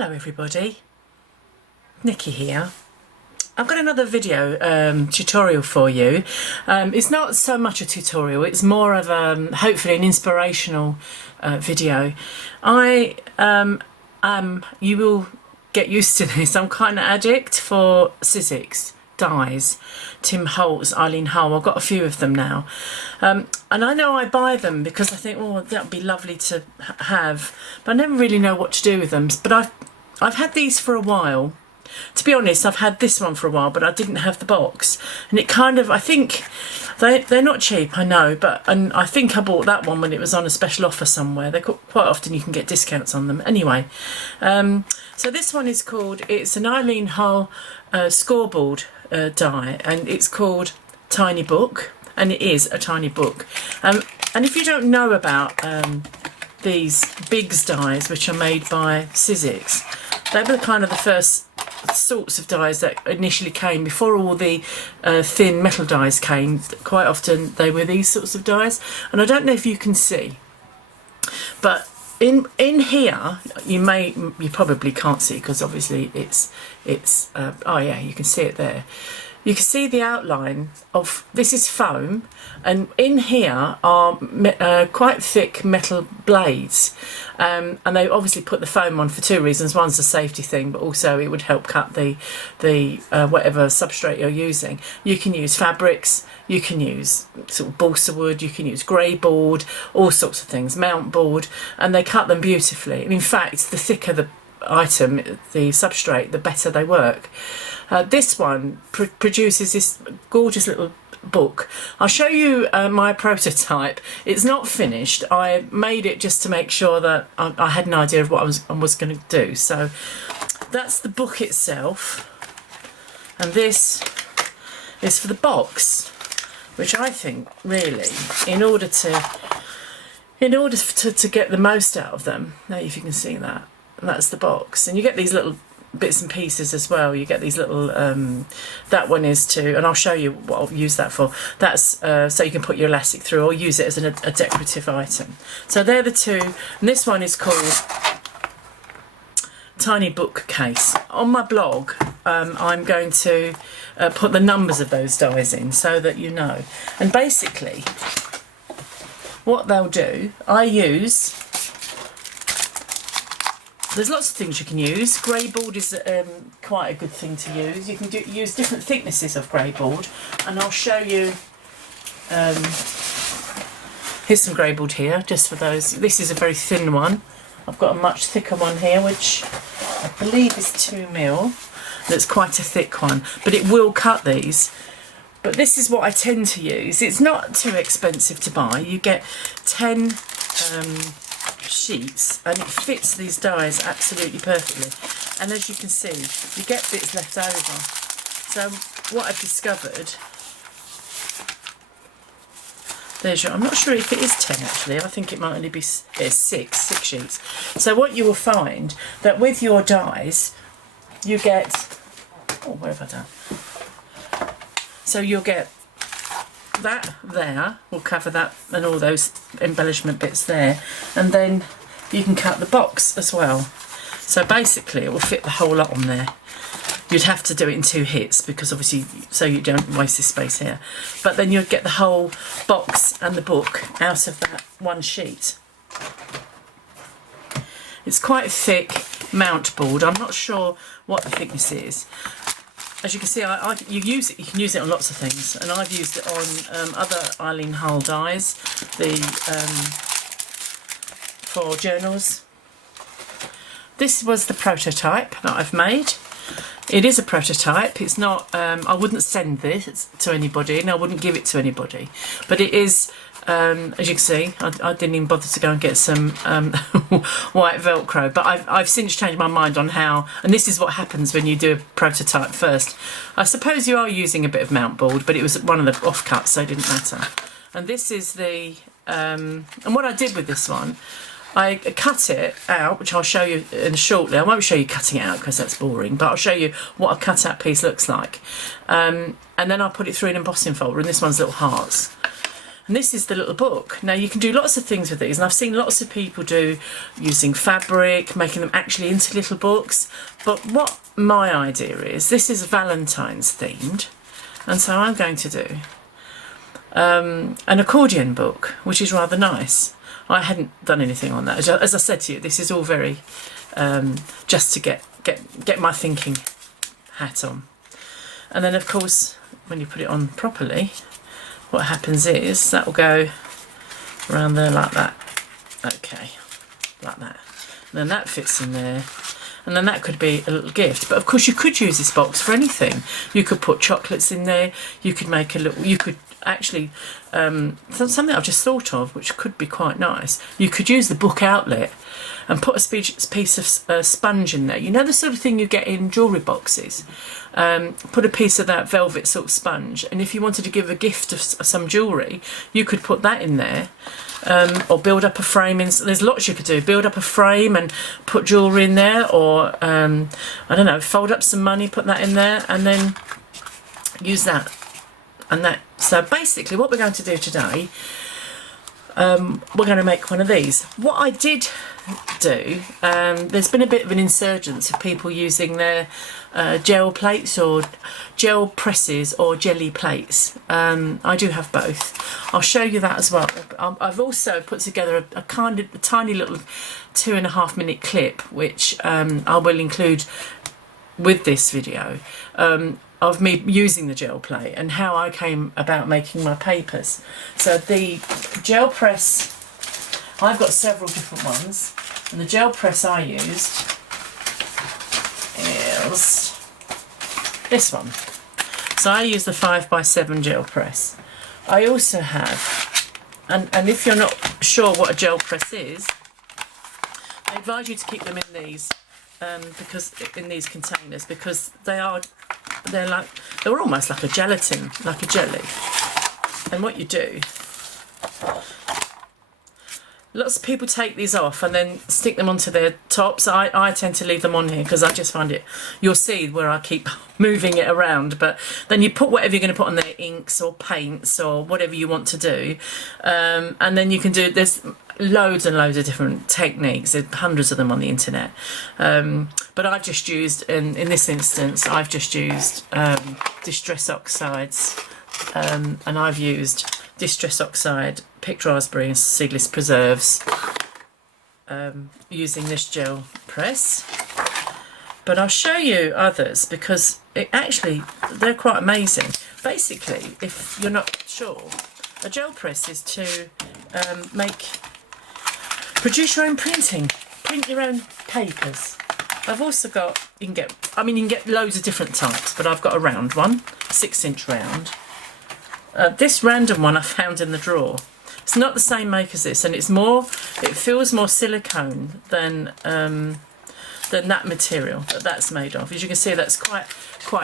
Hello everybody, Nikki here. I've got another video tutorial for you. It's not so much a tutorial, it's more of hopefully an inspirational video. You will get used to this, I'm kind of addict for Sizzix dies. Tim Holtz, Eileen Hull, I've got a few of them now. And I know I buy them because I think, oh, that would be lovely to have, but I never really know what to do with them. But I've had these for a while. To be honest, I've had this one for a while, but I didn't have the box. And it kind of, I think, they're not cheap, I know, and I think I bought that one when it was on a special offer somewhere. Quite often you can get discounts on them. Anyway, so this one is called, it's an Eileen Hull scoreboard die, and it's called Tiny Book, and it is a tiny book. And if you don't know about these Biggs dies, which are made by Sizzix, they were kind of the first sorts of dies that initially came before all the thin metal dies came. Quite often they were these sorts of dies, and I don't know if you can see, but in here you probably can't see because obviously it's oh yeah, you can see it there. You can see the outline of, this is foam, and in here are quite thick metal blades, and they obviously put the foam on for two reasons. One's a safety thing, but also it would help cut the whatever substrate you're using. You can use fabrics, you can use sort of balsa wood, you can use grey board, all sorts of things, mount board, and they cut them beautifully. And in fact, the thicker the item, the substrate, the better they work. This one produces this gorgeous little book. I'll show you my prototype. It's not finished. I made it just to make sure that I had an idea of what I was going to do. So that's the book itself, and this is for the box, which I think really, in order to get the most out of them. Now if you can see that, that's the box, and you get these little bits and pieces as well. You get these little that one is to, and I'll show you what I'll use that for. That's so you can put your elastic through or use it as a decorative item. So they're the two, and this one is called Tiny Book Case. On my blog I'm going to put the numbers of those dies in so that you know. And basically what they'll do, I use, there's lots of things you can use. Grey board is quite a good thing to use. You can use different thicknesses of grey board, and I'll show you. Here's some grey board here, just for those. This is a very thin one. I've got a much thicker one here, which I believe is 2mm. That's quite a thick one, but it will cut these. But this is what I tend to use. It's not too expensive to buy. You get 10 sheets, and it fits these dies absolutely perfectly. And as you can see, you get bits left over. So what I've discovered, there's your, I'm not sure if it is 10 actually, I think it might only be six sheets. So what you will find that with your dies you get, oh, what have I done? So you'll get that there, will cover that and all those embellishment bits there, and then you can cut the box as well. So basically it will fit the whole lot on there. You'd have to do it in 2 hits because obviously, so you don't waste this space here, but then you'd get the whole box and the book out of that one sheet. It's quite a thick mount board. I'm not sure what the thickness is. As you can see, you can use it on lots of things, and I've used it on other Eileen Hull dies, for journals. This was the prototype that I've made. It is a prototype. It's not. I wouldn't send this to anybody, and I wouldn't give it to anybody. But it is. As you can see, I didn't even bother to go and get some white Velcro, but I've since changed my mind on how, and this is what happens when you do a prototype first. I suppose you are using a bit of mount board, but it was one of the offcuts, so it didn't matter. And this is the, and what I did with this one, I cut it out, which I'll show you shortly. I won't show you cutting it out because that's boring, but I'll show you what a cut out piece looks like. And then I'll put it through an embossing folder, and this one's little hearts. And this is the little book. Now you can do lots of things with these, and I've seen lots of people do using fabric, making them actually into little books. But what my idea is, this is Valentine's themed, and so I'm going to do an accordion book, which is rather nice. I hadn't done anything on that. As I said to you, this is all very just to get my thinking hat on. And then of course, when you put it on properly, what happens is that will go around there like that. Okay, like that. And then that fits in there. And then that could be a little gift. But of course you could use this box for anything. You could put chocolates in there. You could make a little, you could actually, something I've just thought of, which could be quite nice. You could use the book outlet and put a piece of sponge in there. You know the sort of thing you get in jewellery boxes? Put a piece of that velvet sort of sponge, and if you wanted to give a gift of some jewellery, you could put that in there, or build up a frame. There's lots you could do. Build up a frame and put jewellery in there, or I don't know, fold up some money, put that in there, and then use that. And that. So basically what we're going to do today, we're going to make one of these. What I did do, there's been a bit of an insurgence of people using their gel plates or gel presses or jelly plates. I do have both. I'll show you that as well. I've also put together a tiny little 2.5 minute clip, which I will include with this video, of me using the gel plate and how I came about making my papers. So the gel press, I've got several different ones, and the gel press I used is this one. So I use the 5x7 gel press. I also have, and if you're not sure what a gel press is, I advise you to keep them in these, because in these containers, because they're almost like a gelatin, like a jelly. And what you do, lots of people take these off and then stick them onto their tops. I tend to leave them on here because I just find it, you'll see where I keep moving it around, but then you put whatever you're going to put on there, inks or paints or whatever you want to do, and then you can do, there's loads and loads of different techniques, there's hundreds of them on the internet, but I've just used, in this instance, I've just used distress oxides, and I've used distress oxide, picked raspberry and seedless preserves, using this gel press. But I'll show you others because they're quite amazing. Basically, if you're not sure, a gel press is to produce your own printing, print your own papers. I've also got, you can get loads of different types, but I've got a round one, 6-inch round. This random one I found in the drawer. It's not the same make as this, and it feels more silicone than that material that's made of. As you can see, that's quite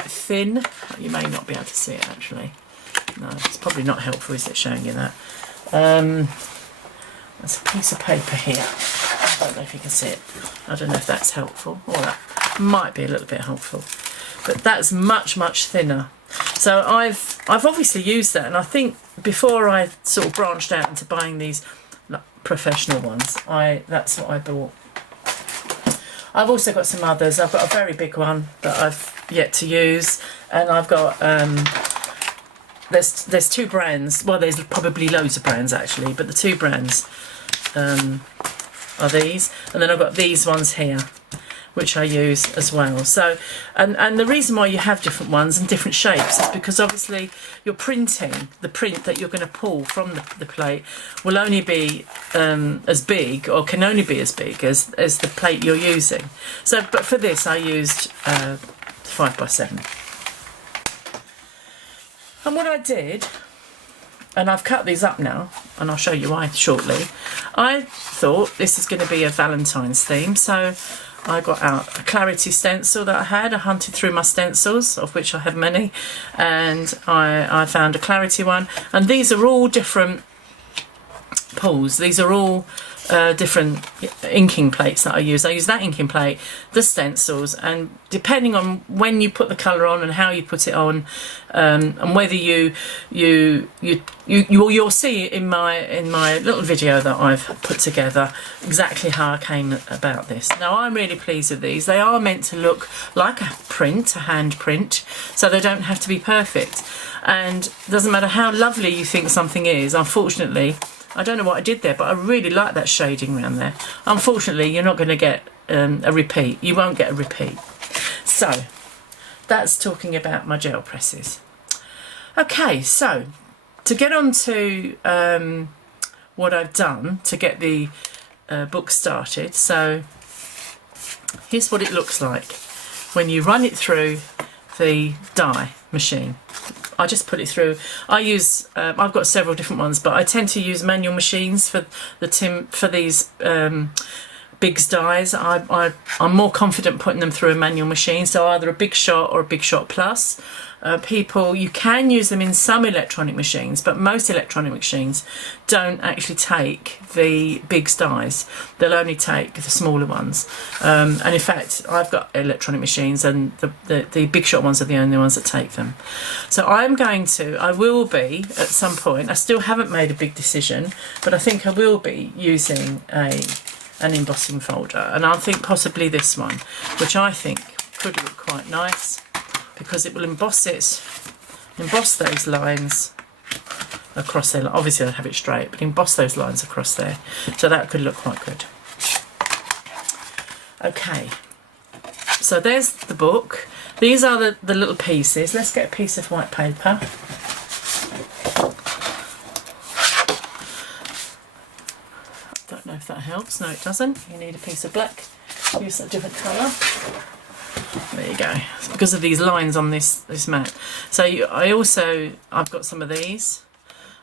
thin. You may not be able to see it actually. No, it's probably not helpful, is it, showing you that? There's a piece of paper here. I don't know if you can see it. I don't know if that's helpful, or that might be a little bit helpful. But that's much, much thinner. So I've obviously used that, and I think before I sort of branched out into buying these professional ones, that's what I bought. I've also got some others. I've got a very big one that I've yet to use, and I've got there's two brands. Well, there's probably loads of brands actually, but the two brands are these, and then I've got these ones here, which I use as well. So, and the reason why you have different ones and different shapes is because obviously you're printing, the print that you're going to pull from the plate will only be as big, or can only be as big as the plate you're using. So, but for this I used 5x7. And what I did, and I've cut these up now, and I'll show you why shortly, I thought this is going to be a Valentine's theme, so I got out a clarity stencil that I had. I hunted through my stencils, of which I have many, and I found a clarity one. And these are all different pools. These are all different inking plates that I use. I use that inking plate, the stencils, and depending on when you put the colour on and how you put it on, and whether you'll see in my little video that I've put together exactly how I came about this. Now I'm really pleased with these. They are meant to look like a print, a hand print, so they don't have to be perfect. And it doesn't matter how lovely you think something is, unfortunately, I don't know what I did there, but I really like that shading around there. Unfortunately, you're not going to get a repeat. You won't get a repeat. So that's talking about my gel presses. Okay, so to get on to what I've done to get the book started. So here's what it looks like when you run it through the die machine. I just put it through. I use I've got several different ones, but I tend to use manual machines for these Biggs dies. I'm more confident putting them through a manual machine, so either a Big Shot or a Big Shot Plus. You can use them in some electronic machines, but most electronic machines don't actually take the Biggs dies. They'll only take the smaller ones. And in fact, I've got electronic machines, and the Big Shot ones are the only ones that take them. So I will be, at some point, I still haven't made a big decision, but I think I will be using an embossing folder. And I think possibly this one, which I think could look quite nice, because it will emboss those lines across there. Obviously I'll have it straight, but emboss those lines across there, so that could look quite good. Okay, so there's the book. These are the little pieces. Let's get a piece of white paper. Don't know if that helps. No, it doesn't. You need a piece of black. Use a different colour. There you go. It's because of these lines on this mat. So I've got some of these.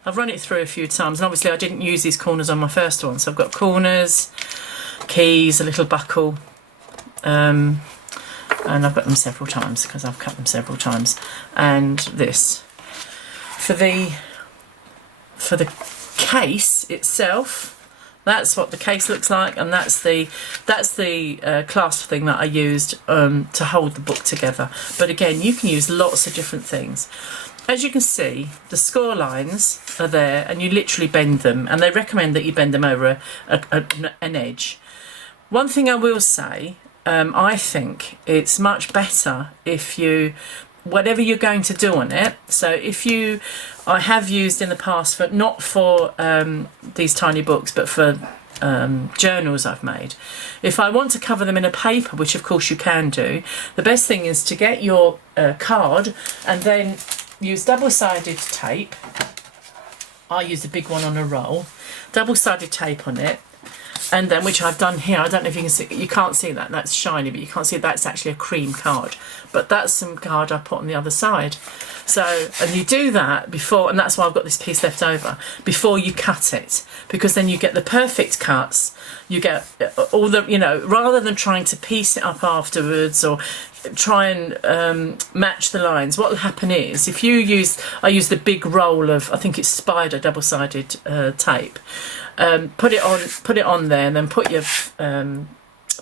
I've run it through a few times, and obviously I didn't use these corners on my first one. So I've got corners, keys, a little buckle, and I've got them several times because I've cut them several times. And this for the case itself. That's what the case looks like, and that's the clasp thing that I used to hold the book together. But again, you can use lots of different things. As you can see, the score lines are there, and you literally bend them, and they recommend that you bend them over an edge. One thing I will say, I think it's much better if whatever you're going to do on it. So I have used in the past, not for these tiny books, but for journals I've made. If I want to cover them in a paper, which of course you can do, the best thing is to get your card and then use double-sided tape. I use a big one on a roll, double-sided tape on it, and then, which I've done here, I don't know if you can see, you can't see that, that's shiny, but you can't see that's actually a cream card. But that's some card I put on the other side. So, and you do that before, and that's why I've got this piece left over, before you cut it, because then you get the perfect cuts, you get all the, rather than trying to piece it up afterwards or try and match the lines. What will happen is, if you I use the big roll of, I think it's Spider double-sided tape, put it on there, and then put your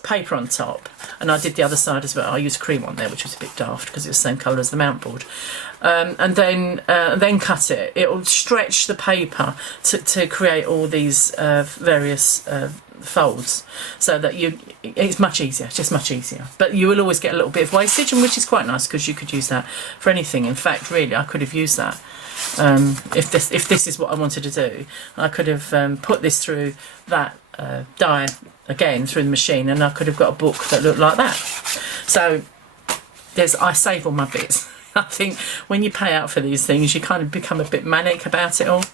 paper on top. And I did the other side as well. I used cream on there, which was a bit daft because it was the same colour as the mount board. And then cut it. It will stretch the paper to create all these various folds, so that it's much easier, just much easier. But you will always get a little bit of wastage, and which is quite nice because you could use that for anything. In fact, really, I could have used that. If this is what I wanted to do, I could have put this through that die again through the machine, and I could have got a book that looked like that. So I save all my bits. I think when you pay out for these things, you kind of become a bit manic about it all.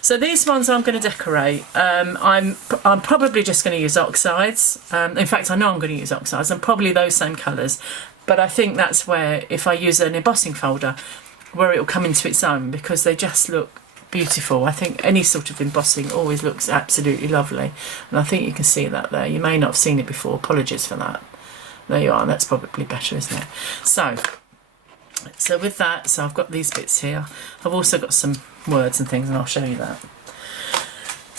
So these ones I'm going to decorate. I'm probably just going to use oxides. In fact, I know I'm going to use oxides, and probably those same colours. But I think that's where, if I use an embossing folder, where it will come into its own, because they just look beautiful. I think any sort of embossing always looks absolutely lovely, and I think you can see that there. You may not have seen it before, apologies for that. There you are, that's probably better, isn't it? So with that, I've got these bits here. I've also got some words and things, and I'll show you that.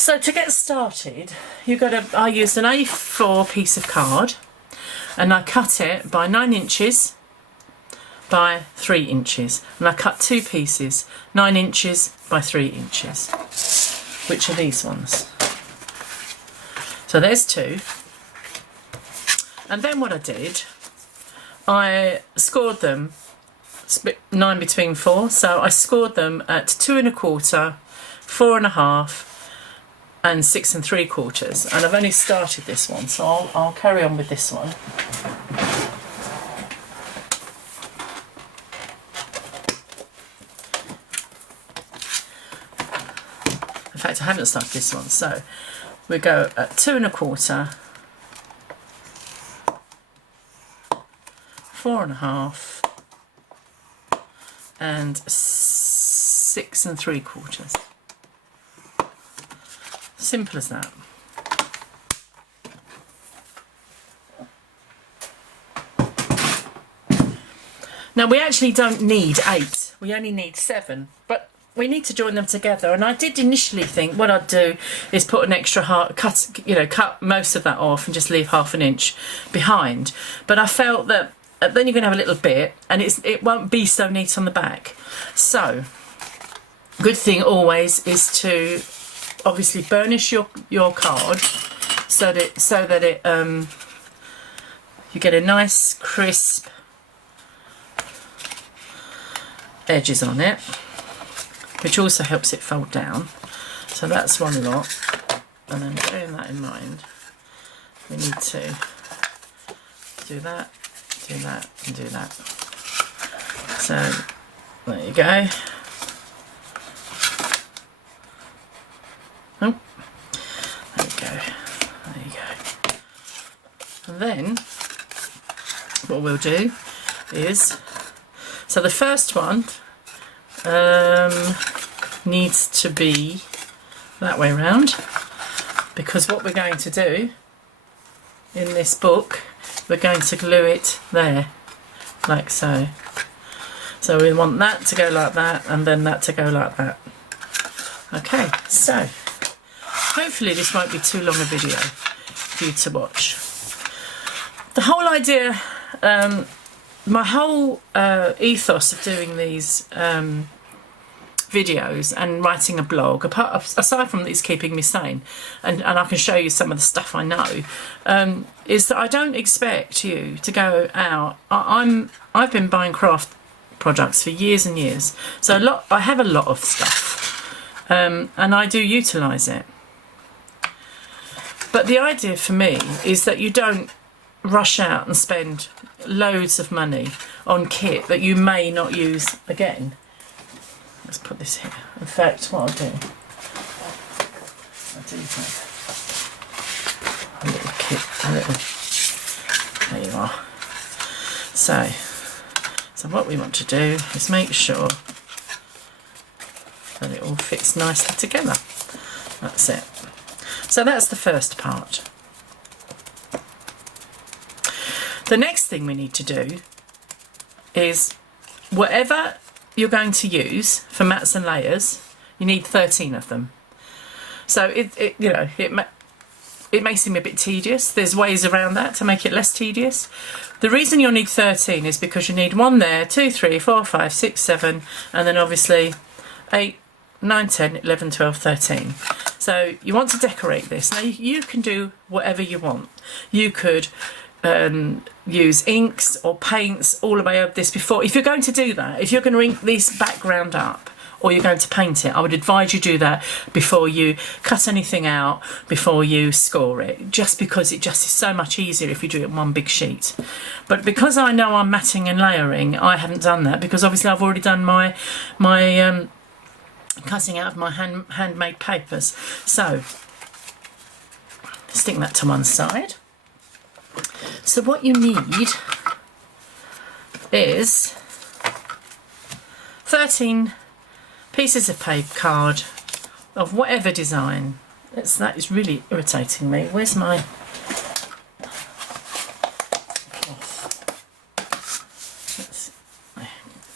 So to get started, I used an A4 piece of card and I cut it by 9 inches by 3 inches, and I cut 2 pieces 9 inches by 3 inches, which are these ones. So there's 2. And then what I did, I scored them 9 between 4, so I scored them at 2 1/4, 4 1/2 and 6 3/4, and I've only started this one, so I'll carry on with this one. In fact, I haven't started this one, so we go at 2 1/4, 4 1/2 and 6 3/4. Simple as that. Now we actually don't need 8, we only need 7, but we need to join them together, and I did initially think what I'd do is put an extra cut most of that off and just leave 1/2 inch behind, but I felt that then you're going to have a little bit and it won't be so neat on the back. So good thing always is to obviously burnish your card so that it you get a nice crisp edges on it, which also helps it fold down. So that's one lot, and then bearing that in mind, we need to do that, and do that. So there you go. Oh, there you go. And then what we'll do is, so the first one needs to be that way round, because what we're going to do in this book, we're going to glue it there, like so. So we want that to go like that, and then that to go like that. Okay, so hopefully this won't be too long a video for you to watch. The whole idea, my whole ethos of doing these videos and writing a blog, aside from it's keeping me sane, and I can show you some of the stuff I know, is that I don't expect you to go out. I've been buying craft products for years and years, so I have a lot of stuff, and I do utilise it. But the idea for me is that you don't rush out and spend loads of money on kit that you may not use again. Let's put this here. In fact, what I'll do, I do have a little kit, there you are. So what we want to do is make sure that it all fits nicely together. That's it. So that's the first part. The next thing we need to do is, whatever you're going to use for mats and layers, you need 13 of them. So it may seem a bit tedious. There's ways around that to make it less tedious. The reason you'll need 13 is because you need 1 there, 2, 3, 4, 5, 6, 7, and then obviously 8, 9, 10, 11, 12, 13. So you want to decorate this. Now you can do whatever you want. You could use inks or paints all the way over this before. If you're going to do that, if you're going to ink this background up or you're going to paint it, I would advise you do that before you cut anything out, before you score it, just because it just is so much easier if you do it in one big sheet. But because I know I'm matting and layering, I haven't done that, because obviously I've already done my cutting out of my handmade papers. So stick that to one side. So what you need is 13 pieces of paper card of whatever design. That is really irritating me. Where's my cloth?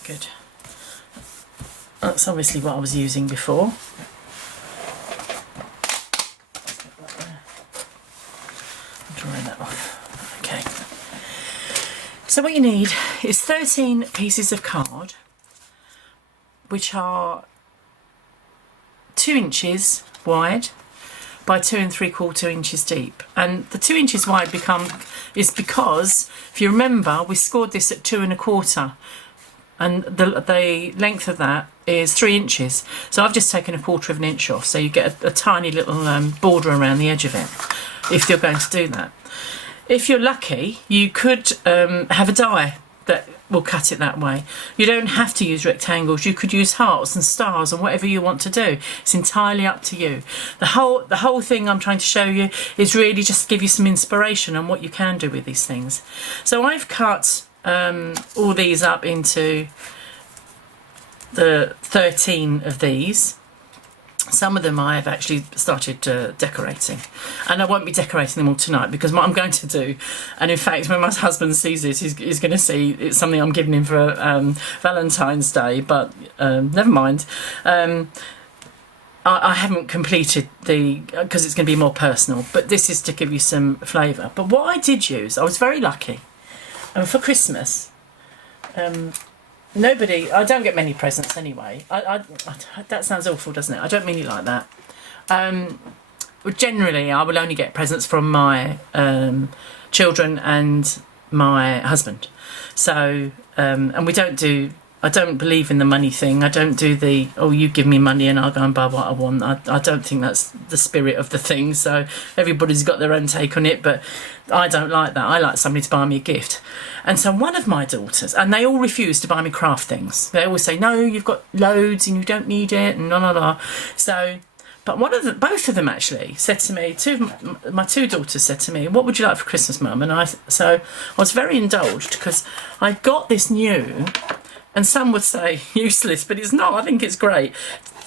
Good. That's obviously what I was using before. off. Okay. So what you need is 13 pieces of card, which are 2 inches wide by 2 3/4 inches deep. And the 2 inches wide is because, if you remember, we scored this at 2 1/4, and the length of that is 3 inches. So I've just taken 1/4 of an inch off, so you get a tiny little border around the edge of it, if you're going to do that. If you're lucky, you could have a die that will cut it that way. You don't have to use rectangles. You could use hearts and stars and whatever you want to do. It's entirely up to you. The whole thing I'm trying to show you is really just to give you some inspiration on what you can do with these things. So I've cut all these up into the 13 of these. Some of them I have actually started decorating, and I won't be decorating them all tonight, because what I'm going to do, and in fact when my husband sees this, he's going to see it's something I'm giving him for Valentine's Day, but never mind. I haven't completed because it's going to be more personal, but this is to give you some flavour. But what I did use, I was very lucky, and for Christmas, I don't get many presents anyway. That sounds awful, doesn't it? I don't mean it like that. Generally, I will only get presents from my children and my husband. So, and I don't believe in the money thing. I don't do you give me money and I'll go and buy what I want. I don't think that's the spirit of the thing. So everybody's got their own take on it, but I don't like that. I like somebody to buy me a gift. And so one of my daughters, and they all refuse to buy me craft things. They always say, no, you've got loads and you don't need it, and la. So, but both of them actually said to me, my 2 daughters said to me, what would you like for Christmas, Mum? And I was very indulged, because I got this new, and some would say useless, but it's not. I think it's great.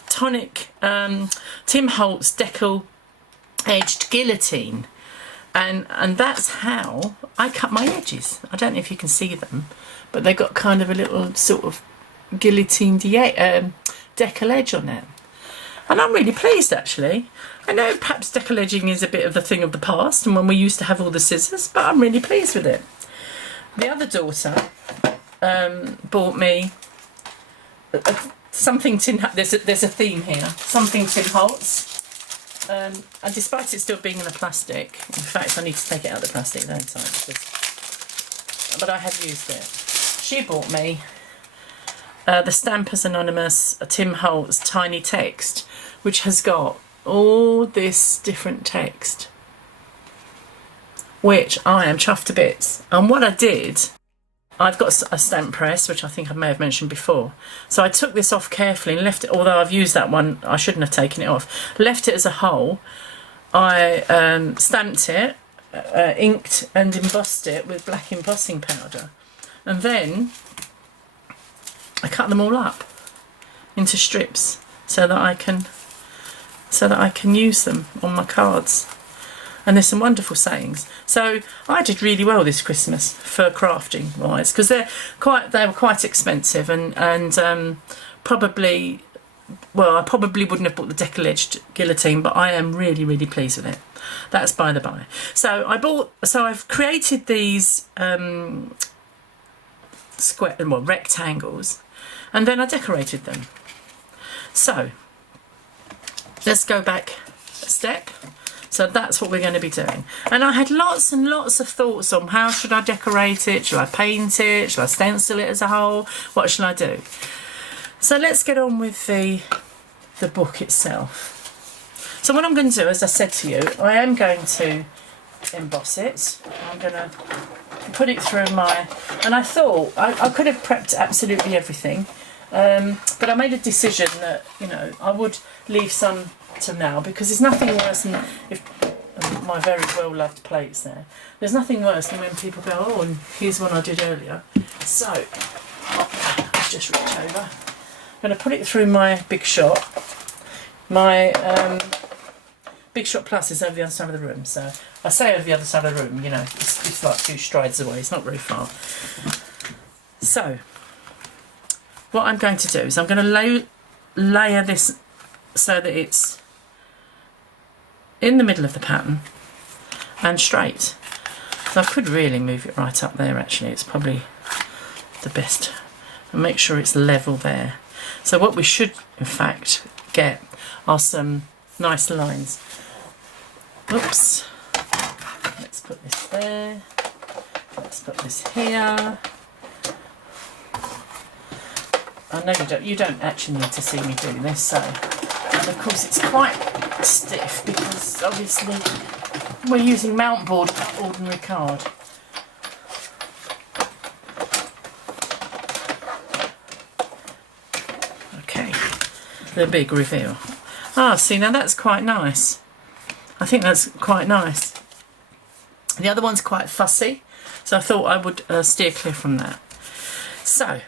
Tonic Tim Holtz decal-edged guillotine. And that's how I cut my edges. I don't know if you can see them, but they got kind of a little sort of guillotine decal edge on it. And I'm really pleased, actually. I know perhaps decal edging is a bit of the thing of the past, and when we used to have all the scissors, but I'm really pleased with it. The other daughter bought me something there's a theme here. Something Tim Holtz. And despite it still being in the plastic, in fact I need to take it out of the plastic, don't I? But I have used it. She bought me the Stampers Anonymous Tim Holtz tiny text, which has got all this different text, which I am chuffed to bits. And what I did, I've got a stamp press, which I think I may have mentioned before. So I took this off carefully and left it, although I've used that one, I shouldn't have taken it off. Left it as a whole. I stamped it, inked and embossed it with black embossing powder. And then I cut them all up into strips so that I can use them on my cards. And there's some wonderful sayings. So I did really well this Christmas for crafting wise, because they were quite expensive, and probably, well, I probably wouldn't have bought the decal-edged guillotine, but I am really, really pleased with it. That's by the by. So I've created these rectangles, and then I decorated them. So let's go back a step. So that's what we're going to be doing. And I had lots and lots of thoughts on how should I decorate it? Shall I paint it? Shall I stencil it as a whole? What shall I do? So let's get on with the book itself. So what I'm going to do, as I said to you, I am going to emboss it. I'm going to put it through and I thought I could have prepped absolutely everything. But I made a decision that, I would leave some to now, because there's nothing worse than my very well loved plates there. There's nothing worse than when people go, oh, and here's one I did earlier. So I'll just reach over. I'm going to put it through my Big Shot. My Big Shot Plus is over the other side of the room. So I say over the other side of the room, it's like 2 strides away. It's not very far. So what I'm going to do is I'm going to layer this so that it's in the middle of the pattern and straight. So I could really move it right up there actually, it's probably the best. And make sure it's level there. So what we should in fact get are some nice lines. Oops. Let's put this there. Let's put this here. I know you don't actually need to see me do this, so and of course it's quite stiff because obviously we're using mount board, not ordinary card. Okay, the big reveal. Ah, see, now that's quite nice. I think that's quite nice. The other one's quite fussy, so I thought I would steer clear from that. So,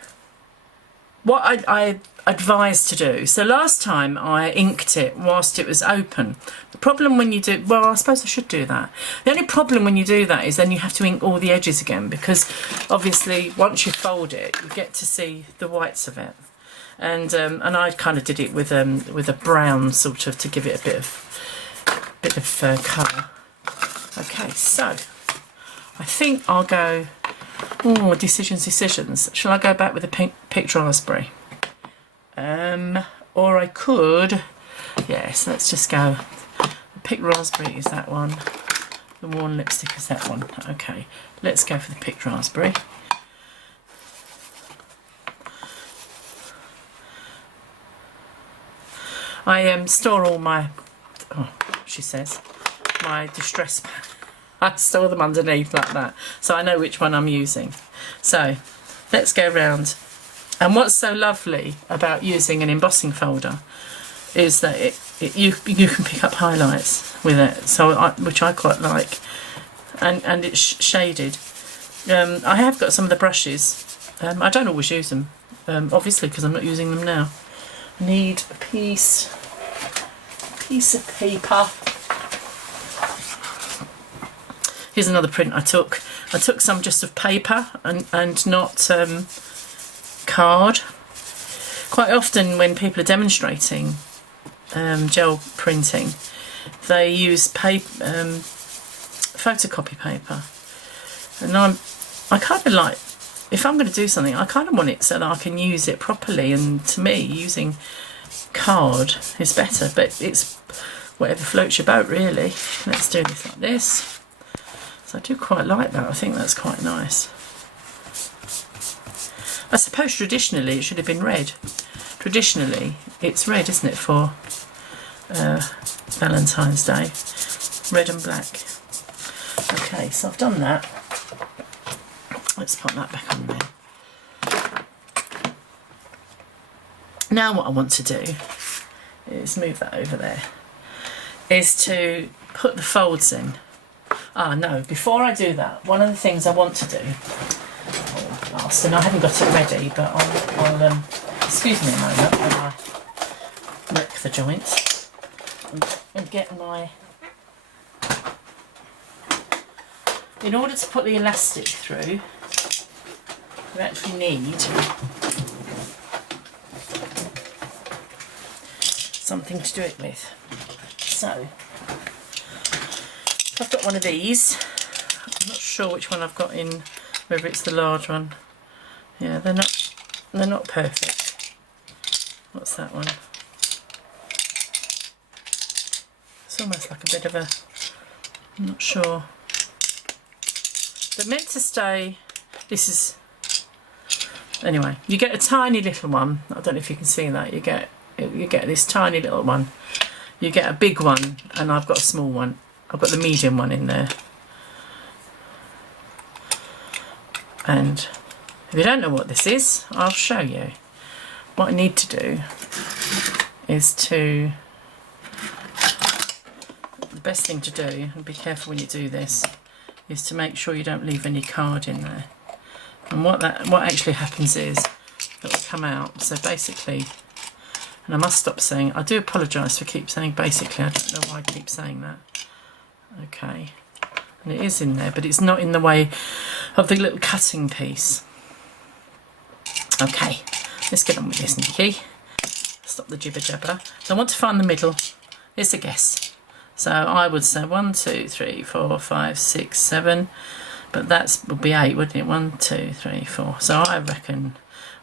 what I advised to do, so last time I inked it whilst it was open. The problem when you do, well, I suppose I should do that. The only problem when you do that is then you have to ink all the edges again, because obviously once you fold it, you get to see the whites of it. And I kind of did it with a brown sort of to give it a bit of colour. Okay, so I think I'll go. Oh, decisions. Shall I go back with a picked raspberry? Or I could. Yes, let's just go. The picked raspberry is that one. The worn lipstick is that one. Okay, let's go for the picked raspberry. I store all my, she says, my distress packs. I store them underneath like that, so I know which one I'm using. So let's go round. And what's so lovely about using an embossing folder is that you can pick up highlights with it, so which I quite like, and it's shaded. I have got some of the brushes. I don't always use them, obviously, because I'm not using them now. I need a piece of paper. Here's another print I took. I took some just of paper and not card. Quite often when people are demonstrating gel printing, they use photocopy paper. And I kind of like, if I'm going to do something, I kind of want it so that I can use it properly. And to me, using card is better, but it's whatever floats your boat really. Let's do this like this. So I do quite like that. I think that's quite nice. I suppose traditionally it should have been red. Traditionally it's red, isn't it, for Valentine's Day? Red and black. Okay, so I've done that. Let's put that back on there. Now what I want to do is move that over there. Is to put the folds in. Ah, no, before I do that, one of the things I want to do, last, and I haven't got it ready, but I'll excuse me a moment while I wreck the joints and get my, in order to put the elastic through, you actually need something to do it with. So, I've got one of these. I'm not sure which one I've got in, whether it's the large one. Yeah, they're not perfect. What's that one? It's almost like a bit of a, I'm not sure. They're meant to stay, this is, anyway, you get a tiny little one. I don't know if you can see that. You get this tiny little one. You get a big one, and I've got a small one. I've got the medium one in there. And if you don't know what this is, I'll show you. What I need to do is to, the best thing to do, and be careful when you do this, is to make sure you don't leave any card in there. And what actually happens is it will come out. So basically, and I must stop saying, I do apologise for keep saying basically, I don't know why I keep saying that. Okay, and it is in there, but it's not in the way of the little cutting piece. Okay, let's get on with this, Nikki. Stop the jibber jabber. So I want to find the middle. It's a guess. So I would say 1, 2, 3, 4, 5, 6, 7, but that would be 8, wouldn't it? 1, 2, 3, 4. So I reckon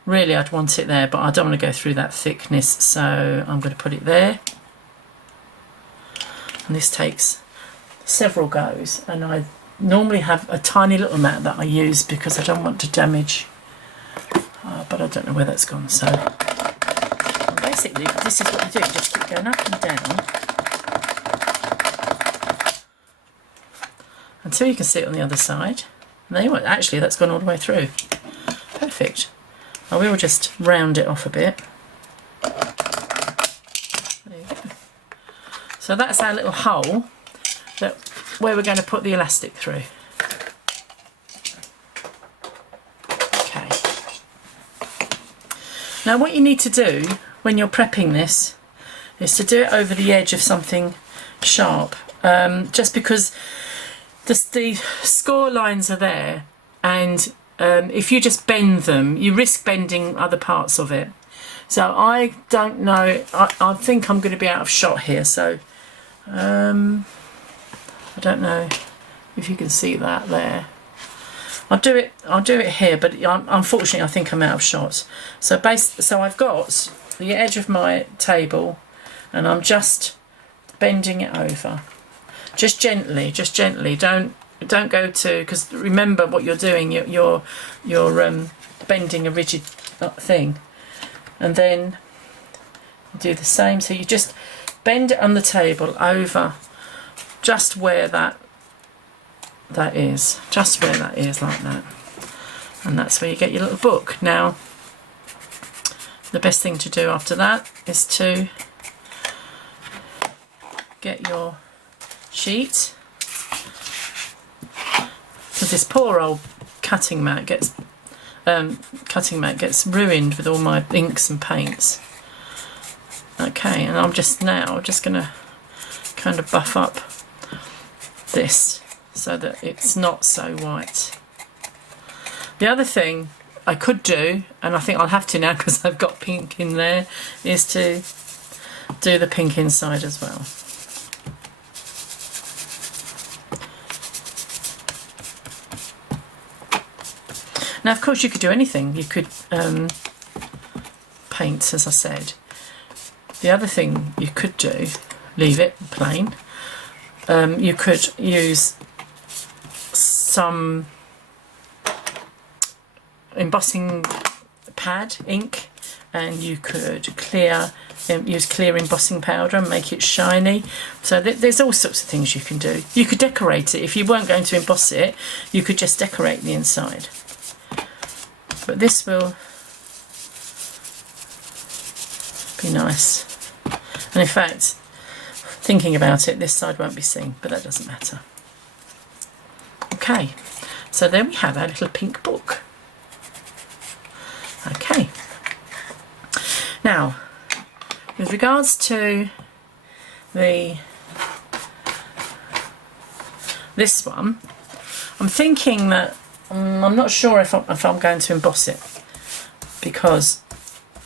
really I'd want it there, but I don't want to go through that thickness, so I'm going to put it there. And this takes several goes, and I normally have a tiny little mat that I use because I don't want to damage, but I don't know where that's gone. So basically this is what you do, you just keep going up and down until you can see it on the other side. And there you are. Actually, that's gone all the way through. Perfect. I will just round it off a bit. There you go. So that's our little hole where we're going to put the elastic through. Okay. Now what you need to do when you're prepping this is to do it over the edge of something sharp, just because the score lines are there, and if you just bend them, you risk bending other parts of it. So I don't know, I think I'm going to be out of shot here, so I don't know if you can see that there. I'll do it here, but unfortunately I think I'm out of shot. So I've got the edge of my table and I'm just bending it over. Just gently, don't go to, because remember what you're doing, you're bending a rigid thing, and then do the same. So you just bend it on the table over just where that is, just where that is, like that, and that's where you get your little book. Now the best thing to do after that is to get your sheet, because this poor old cutting mat gets ruined with all my inks and paints. Okay, and I'm just going to kind of buff up this so that it's not so white. The other thing I could do, and I think I'll have to now because I've got pink in there, is to do the pink inside as well. Now, of course, you could do anything. You could paint, as I said. The other thing you could do, leave it plain. You could use some embossing pad ink, and you could use clear embossing powder and make it shiny. So there's all sorts of things you can do. You could decorate it. If you weren't going to emboss it, you could just decorate the inside. But this will be nice. And in fact, thinking about it, this side won't be seen, but that doesn't matter. Okay, so there we have our little pink book. Okay. Now, with regards to this one, I'm thinking that I'm not sure if I'm going to emboss it, because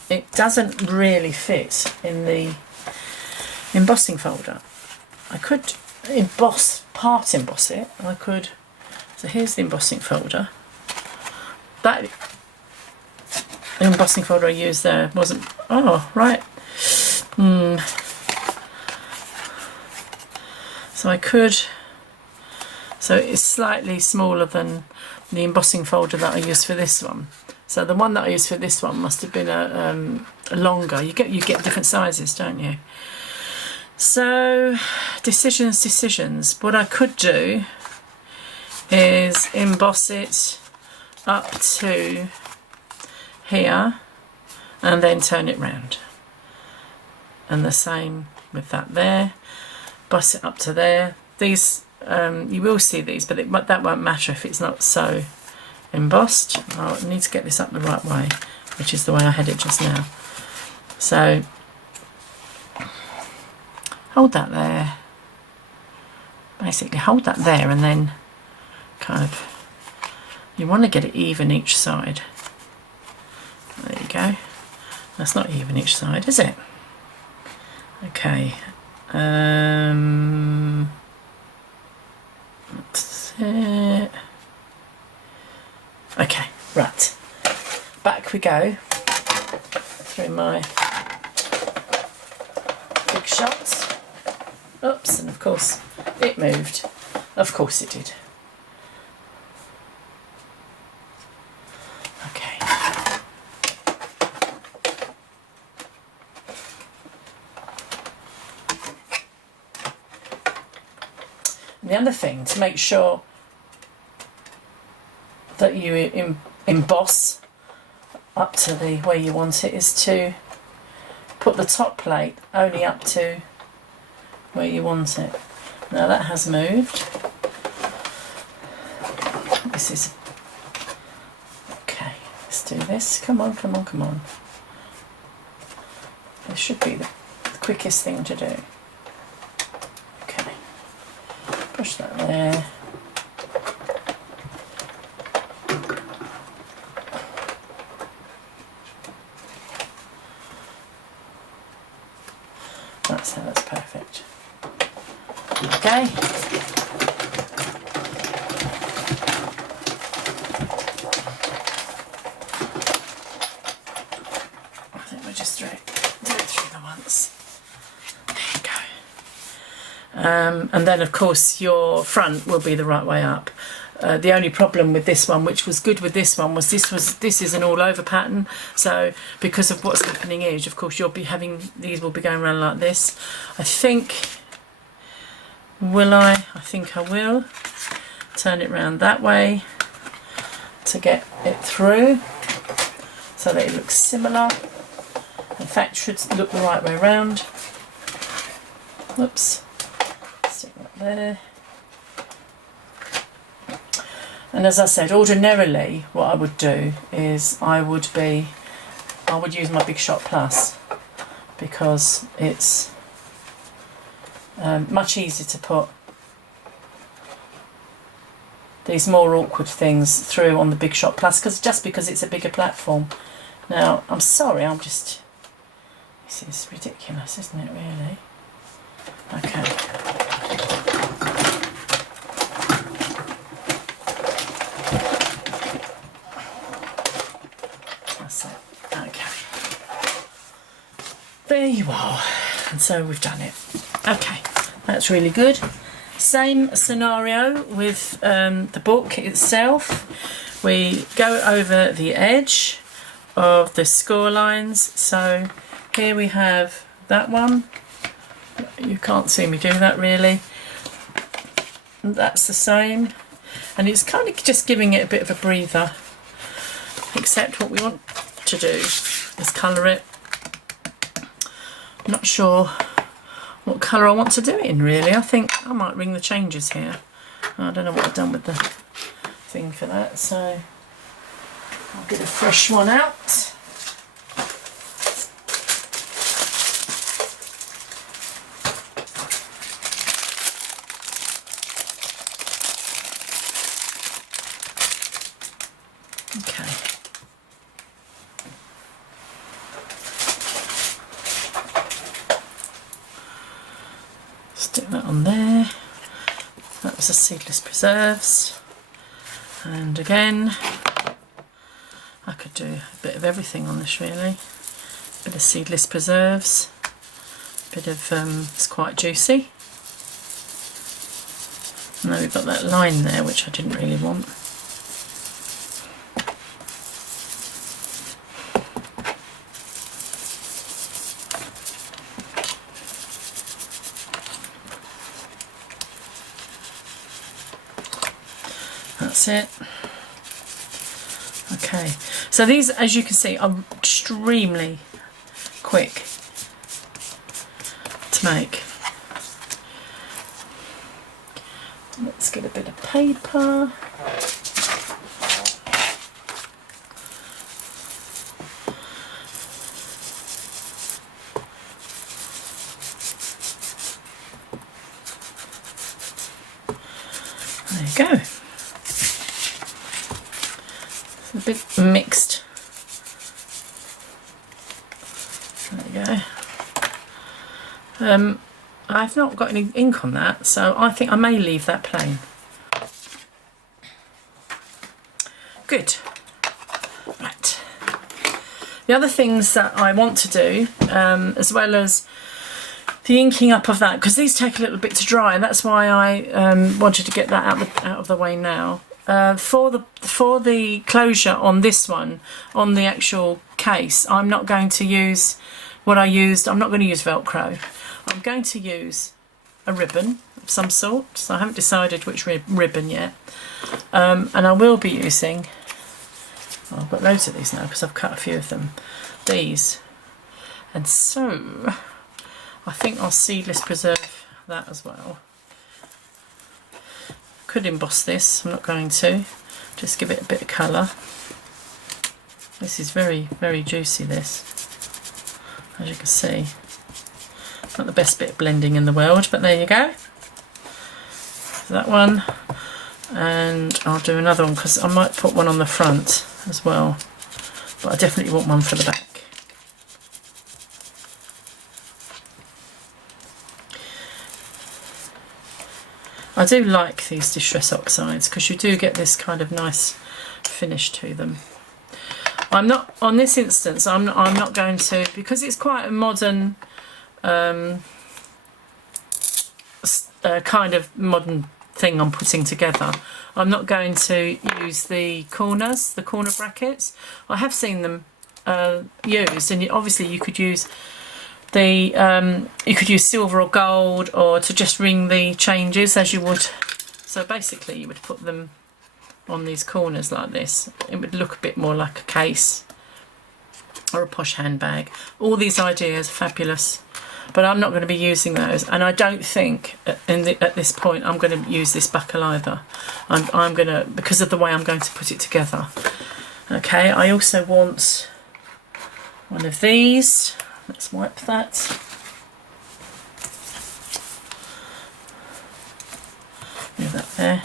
it doesn't really fit in the embossing folder. I could emboss it. I could. So here's the embossing folder. That embossing folder I used there wasn't. Oh, right. So I could. So it's slightly smaller than the embossing folder that I used for this one. So the one that I used for this one must have been a longer. You get different sizes, don't you? So decisions. What I could do is emboss it up to here and then turn it round. And the same with that there. Emboss it up to there. These you will see these, but that won't matter if it's not so embossed. I need to get this up the right way, which is the way I had it just now. So hold that there, basically hold that there, and then kind of, you want to get it even each side. There you go. That's not even each side, is it? Okay. That's it. Right, back we go through my big shots. Oops, and of course it moved. Of course it did. Okay. And the other thing to make sure that you emboss up to the where you want it is to put the top plate only up to where you want it. Now that has moved. This is okay. Let's do this. Come on, come on, come on. This should be the quickest thing to do. Okay. Push that there. That's perfect. Okay. I think we'll just do it through the once. There you go. And then of course your front will be the right way up. The only problem with this one, which was good with this one, was this is an all over pattern. So because of what's happening is, of course, you'll be having these will be going around like this. I think, will I? I think I will turn it round that way to get it through, so that it looks similar. In fact, should look the right way around. Whoops. Stick that there. And as I said, ordinarily what I would do is I would use my Big Shot Plus, because it's much easier to put these more awkward things through on the Big Shot Plus, because it's a bigger platform. Now I'm sorry, this is ridiculous, isn't it, really? Okay. There you are, and so we've done it. Okay, that's really good. Same scenario with the book itself. We go over the edge of the score lines. So here we have that one. You can't see me do that really. That's the same, and it's kind of just giving it a bit of a breather, except what we want to do is colour it. I'm not sure what colour I want to do it in really. I think I might ring the changes here. I don't know what I've done with the thing for that, so I'll get a fresh one out. Okay. Stick that on there. That was the seedless preserves, and again I could do a bit of everything on this really. A bit of seedless preserves, a bit of it's quite juicy. And then we've got that line there which I didn't really want. That's it. Okay, so these, as you can see, are extremely quick to make. Let's get a bit of paper. There you go. It's a bit mixed. There you go. I've not got any ink on that, so I think I may leave that plain. Good. Right. The other things that I want to do, as well as the inking up of that, because these take a little bit to dry, and that's why I wanted to get that out of the way now. For the closure on this one, on the actual case, I'm not going to use what I used. I'm not going to use Velcro. I'm going to use a ribbon of some sort. So I haven't decided which ribbon yet. And I will be using, well, I've got loads of these now because I've cut a few of them, these. And so I think I'll seedless preserve that as well. Could emboss this, I'm not going to. Just give it a bit of colour. This is very, very juicy, this, as you can see. Not the best bit of blending in the world, but there you go. So that one, and I'll do another one because I might put one on the front as well, but I definitely want one for the back. I do like these distress oxides because you do get this kind of nice finish to them. I'm not, on this instance, I'm not going to, because it's quite a modern, kind of modern thing I'm putting together. I'm not going to use the corner brackets. I have seen them used, and obviously you could use the you could use silver or gold, or to just ring the changes as you would. So basically you would put them on these corners like this. It would look a bit more like a case or a posh handbag. All these ideas are fabulous, but I'm not going to be using those, and I don't think at this point I'm going to use this buckle either. I'm going to, because of the way I'm going to put it together. Okay, I also want one of these. Let's wipe that. Leave that there.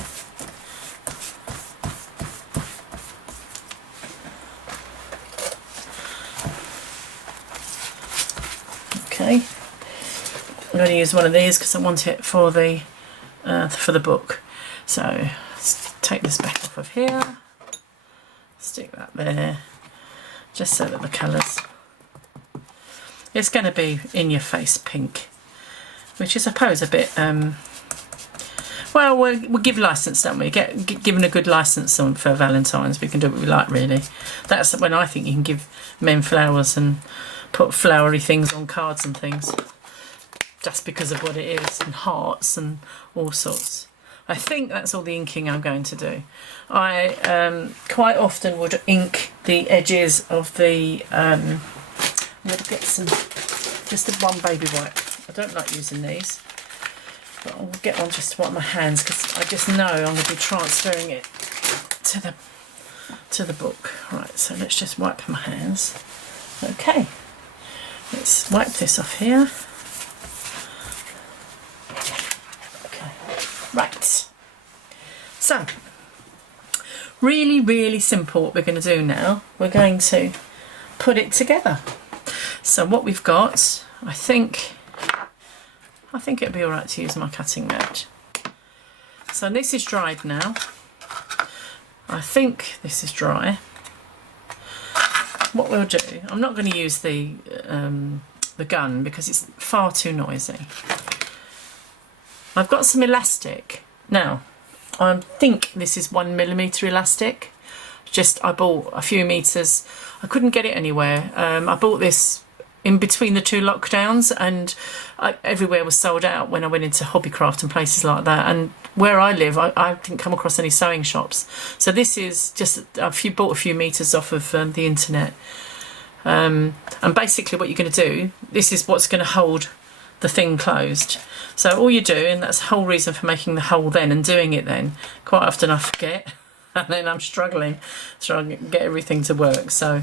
Okay, I'm going to use one of these because I want it for the book. So let's take this back off of here, stick that there, just so that the colours. It's going to be in your face pink, which is, I suppose, a bit. Well, we'll give license, don't we? Given a good license for Valentines, we can do what we like, really. That's when I think you can give men flowers and put flowery things on cards and things, just because of what it is, and hearts and all sorts. I think that's all the inking I'm going to do. I quite often would ink the edges of the. I'm going to get some, just one baby wipe. I don't like using these, but I'll get one just to wipe my hands because I just know I'm going to be transferring it to the book. Right, so let's just wipe my hands. Okay, let's wipe this off here. Okay, right. So, really, really simple what we're going to do now. We're going to put it together. So what we've got, I think it'd be all right to use my cutting mat. So this is dried now. I think this is dry. What we'll do, I'm not going to use the gun because it's far too noisy. I've got some elastic. Now, I think this is 1mm elastic. I bought a few meters. I couldn't get it anywhere. I bought this in between the two lockdowns, and everywhere was sold out when I went into Hobbycraft and places like that. And where I live, I didn't come across any sewing shops. So this is just bought a few meters off of the internet. And basically what you're going to do, this is what's going to hold the thing closed. So all you do, and that's the whole reason for making the hole then and doing it then, quite often I forget, and then I'm struggling trying to get everything to work. So,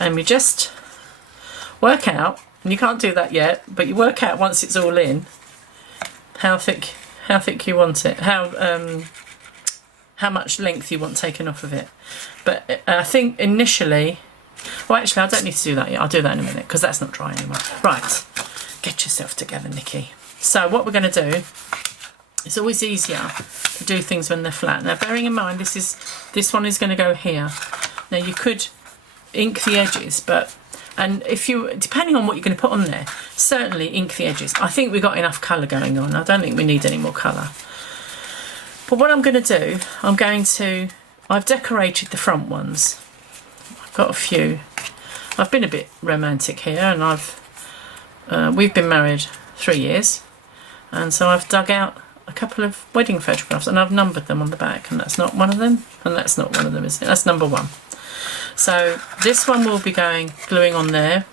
and we just work out, and you can't do that yet, but you work out once it's all in how thick you want it, how much length you want taken off of it. But I think initially, well, actually I don't need to do that yet. I'll do that in a minute because that's not dry anymore. Right, get yourself together, Nikki. So what we're going to do, it's always easier to do things when they're flat. Now bearing in mind this one is going to go here. Now you could ink the edges, and if you, depending on what you're going to put on there, certainly ink the edges. I think we've got enough colour going on. I don't think we need any more colour. But what I'm going to do, I've decorated the front ones. I've got a few. I've been a bit romantic here, and we've been married 3 years, and so I've dug out a couple of wedding photographs, and I've numbered them on the back, and that's not one of them, and that's not one of them, is it? That's number 1. So this one will be gluing on there,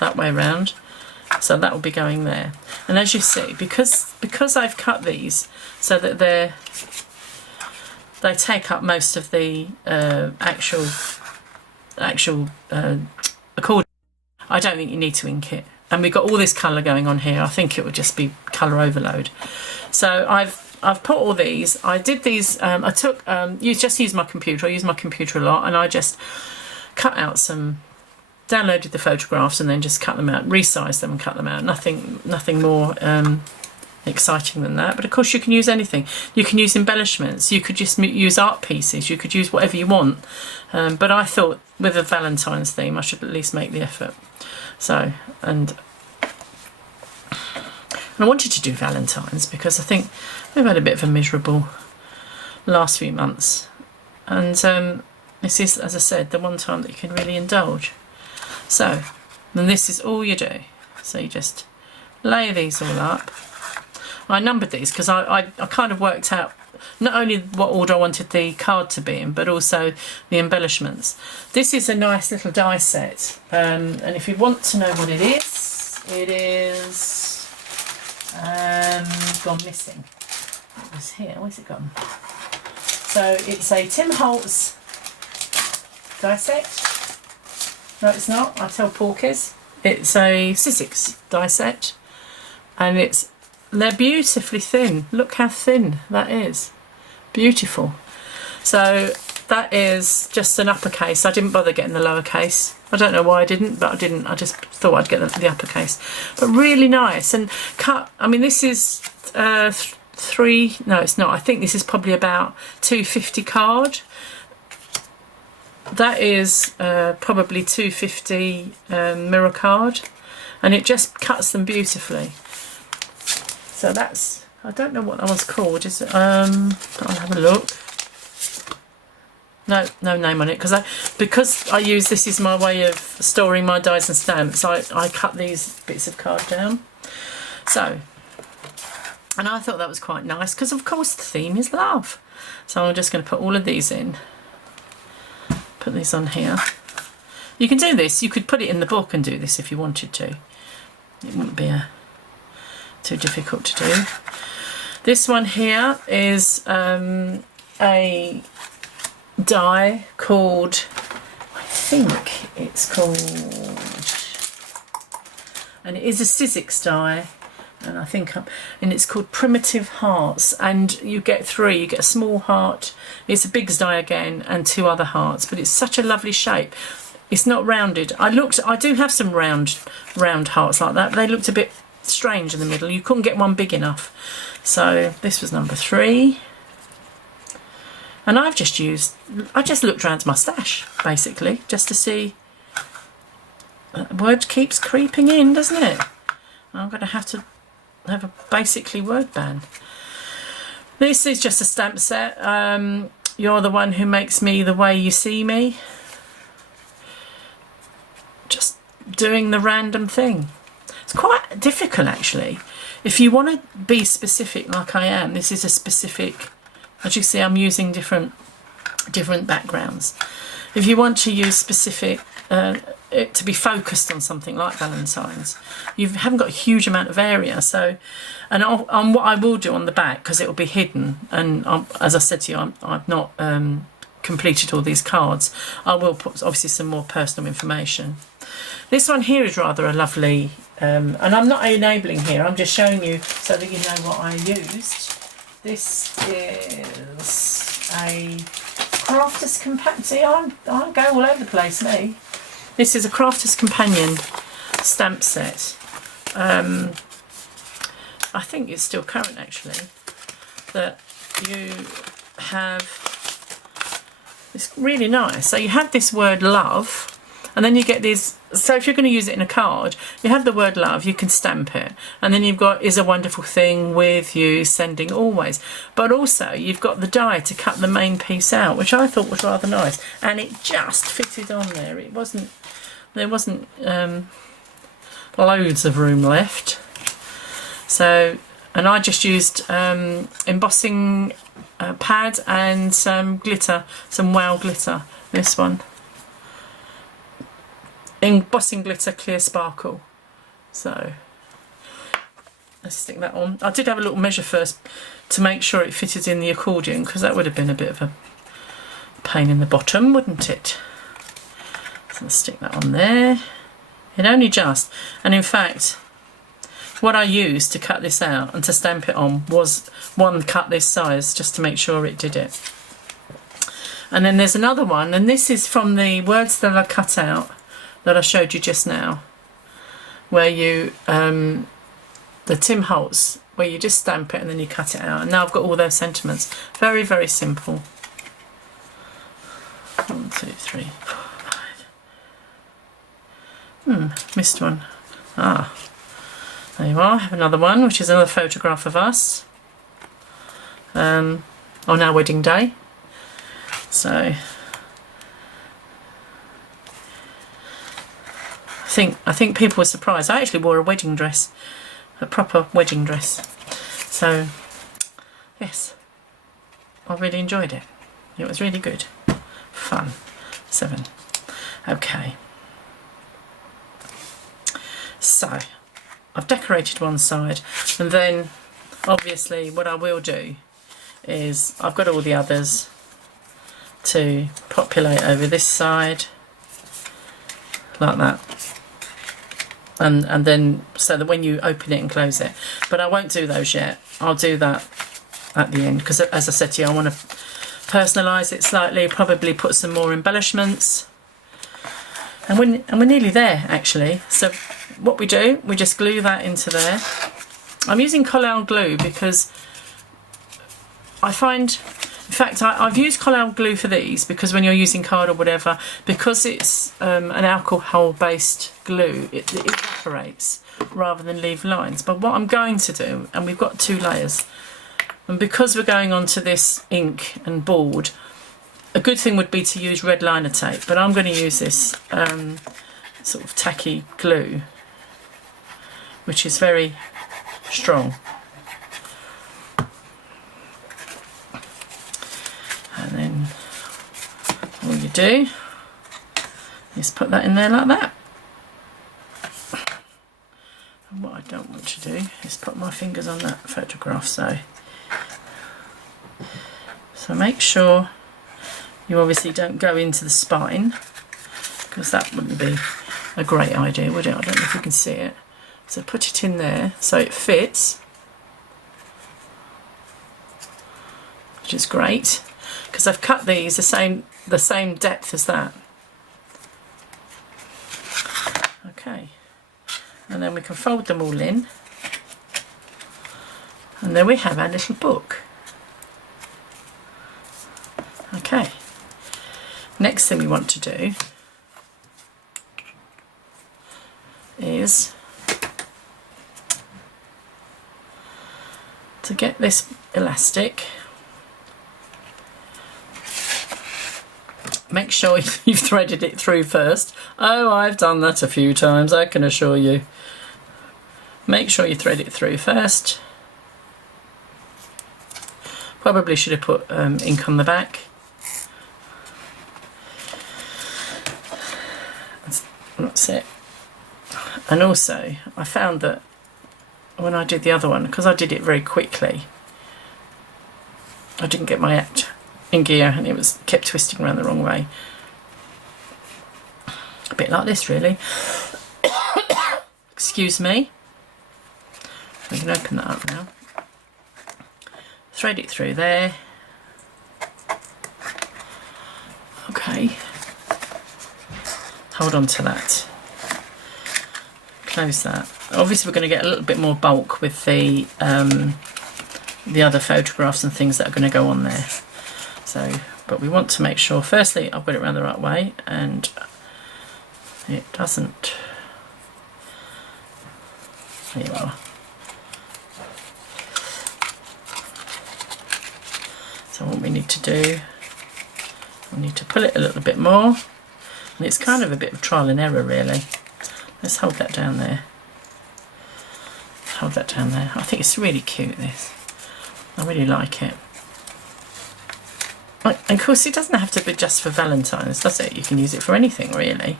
that way around. So that will be going there. And as you see, because I've cut these so that they take up most of the actual accordion, I don't think you need to ink it. And we've got all this colour going on here. I think it would just be colour overload. So I've put all these. I did these. I took used my computer. I use my computer a lot, and I just cut out downloaded the photographs, and then just cut them out, resized them, and cut them out. Nothing more exciting than that. But of course, you can use anything. You can use embellishments. You could just use art pieces. You could use whatever you want. But I thought with a Valentine's theme, I should at least make the effort. So and I wanted to do Valentines because I think we've had a bit of a miserable last few months, and this is, as I said, the one time that you can really indulge. So then this is all you do. So you just lay these all up. I numbered these because I kind of worked out not only what order I wanted the card to be in, but also the embellishments. This is a nice little die set, and if you want to know what it is gone missing. It was here. Where's it gone? So it's a Tim Holtz die set. No, it's not. I tell porkies. It's a Sizzix die set, and they're beautifully thin. Look how thin that is. Beautiful. So that is just an uppercase. I didn't bother getting the lowercase. I don't know why I didn't, but I didn't. I just thought I'd get the uppercase. But really nice and cut. I mean, this is 3. No, it's not. I think this is probably about 250 card. That is probably 250 mirror card, and it just cuts them beautifully. So that's, I don't know what that one's called. Is it? I'll have a look. No name on it because I use, this is my way of storing my dies and stamps. I cut these bits of card down. So, and I thought that was quite nice because of course the theme is love. So I'm just going to put all of these in. Put these on here. You can do this. You could put it in the book and do this if you wanted to. It wouldn't be too difficult to do. This one here is a die called, I think it's called, and it is a Sizzix die, and I think and it's called Primitive Hearts, and you get 3. You get a small heart, it's a big die again, and 2 other hearts, but it's such a lovely shape. It's not rounded. I do have some round hearts like that, but they looked a bit strange in the middle. You couldn't get one big enough. So this was number 3. And I just looked around my stash, basically, just to see. Word keeps creeping in, doesn't it? I'm going to have a basically word ban. This is just a stamp set. You're the one who makes me the way you see me. Just doing the random thing. It's quite difficult, actually. If you want to be specific like I am, this is a specific. As you see, I'm using different backgrounds. If you want to use specific, it to be focused on something like Valentine's, you haven't got a huge amount of area. So, and on what I will do on the back, because it will be hidden, and as I said to you, I've not completed all these cards. I will put obviously some more personal information. This one here is rather a lovely, and I'm not enabling here. I'm just showing you so that you know what I used. This is a Crafter's Companion. See, I go all over the place, me. This is a Crafter's Companion stamp set. I think it's still current, actually. That you have. It's really nice. So you have this word love, and then you get these. So if you're going to use it in a card, you have the word love, you can stamp it, and then you've got is a wonderful thing with you, sending always. But also you've got the die to cut the main piece out, which I thought was rather nice, and it just fitted on there. There wasn't loads of room left. So, and I just used embossing pad and some glitter, some wow glitter. This one. Embossing glitter clear sparkle. So let's stick that on. I did have a little measure first to make sure it fitted in the accordion, because that would have been a bit of a pain in the bottom, wouldn't it? So let's stick that on there. It only just, and in fact what I used to cut this out and to stamp it on was one cut this size, just to make sure it did it. And then there's another one, and this is from the words that I cut out that I showed you just now, where you the Tim Holtz, where you just stamp it and then you cut it out, and now I've got all those sentiments. Very, very simple. 1, 2, 3, 4, 5. Missed one. Ah, there you are. I have another one, which is another photograph of us on our wedding day. So I think people were surprised. I actually wore a wedding dress, a proper wedding dress. So yes, I really enjoyed it. It was really good. Fun. 7. Okay. So I've decorated one side, and then obviously what I will do is I've got all the others to populate over this side like that. And then so that when you open it and close it, but I won't do those yet. I'll do that at the end, because as I said to you, I want to personalise it slightly, probably put some more embellishments, and we're nearly there actually. So what we do, we just glue that into there. I'm using Collal glue because I find, in fact, I've used Collal glue for these because when you're using card or whatever, because it's an alcohol-based glue, it evaporates rather than leave lines. But what I'm going to do, and we've got 2 layers, and because we're going onto this ink and board, a good thing would be to use red liner tape, but I'm going to use this sort of tacky glue, which is very strong. And then all you do is put that in there like that. And what I don't want to do is put my fingers on that photograph, so make sure you obviously don't go into the spine, because that wouldn't be a great idea, would it? I don't know if you can see it. So put it in there so it fits, which is great, because I've cut these the same depth as that. Okay, and then we can fold them all in, and then we have our little book. Okay, next thing we want to do is to get this elastic. Make sure you've threaded it through first. Oh, I've done that a few times, I can assure you. Make sure you thread it through first. Probably should have put ink on the back. That's it. And also, I found that when I did the other one, because I did it very quickly, I didn't get my act in gear, and it was kept twisting around the wrong way. A bit like this, really. Excuse me. We can open that up now. Thread it through there. Okay. Hold on to that. Close that. Obviously we're going to get a little bit more bulk with the other photographs and things that are going to go on there. So, but we want to make sure, firstly, I've got it around the right way and it doesn't. There you are. So what we need to do, we need to pull it a little bit more. And it's kind of a bit of trial and error, really. Let's hold that down there. Hold that down there. I think it's really cute, this. I really like it. And of course, it doesn't have to be just for Valentines, does it? You can use it for anything, really.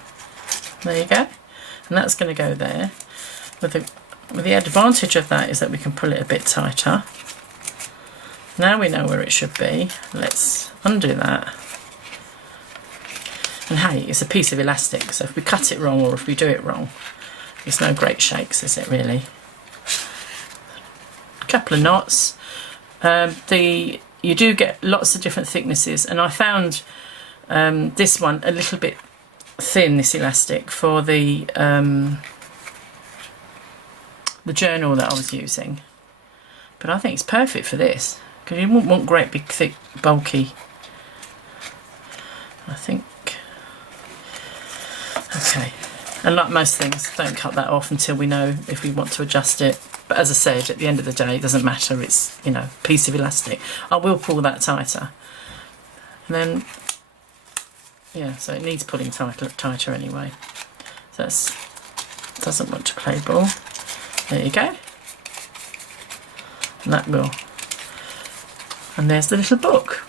There you go. And that's going to go there. With the advantage of that is that we can pull it a bit tighter. Now we know where it should be. Let's undo that. And hey, it's a piece of elastic, so if we cut it wrong or if we do it wrong, it's no great shakes, is it really? A couple of knots. You do get lots of different thicknesses, and I found this one a little bit thin, this elastic, for the journal that I was using. But I think it's perfect for this, because you wouldn't want great big thick bulky. I think. Okay, and like most things, don't cut that off until we know if we want to adjust it. But as I said, at the end of the day, it doesn't matter. It's, you know, a piece of elastic. I will pull that tighter. And then, yeah, so it needs pulling tighter anyway. So that's, doesn't want to play ball. There you go. And that will. And there's the little book,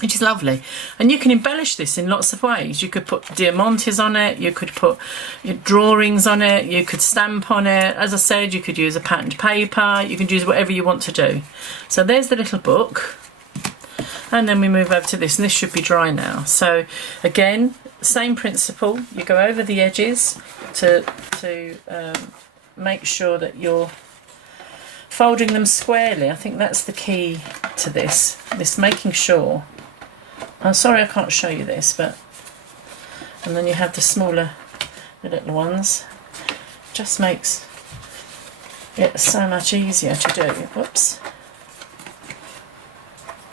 which is lovely. And you can embellish this in lots of ways. You could put diamantes on it, you could put your drawings on it, you could stamp on it. As I said, you could use a patterned paper, you could use whatever you want to do. So there's the little book. And then we move over to this, and this should be dry now. So again, same principle. You go over the edges to make sure that you're folding them squarely. I think that's the key to this making sure. I'm sorry I can't show you this, but, and then you have the little ones. Just makes it so much easier to do. Whoops.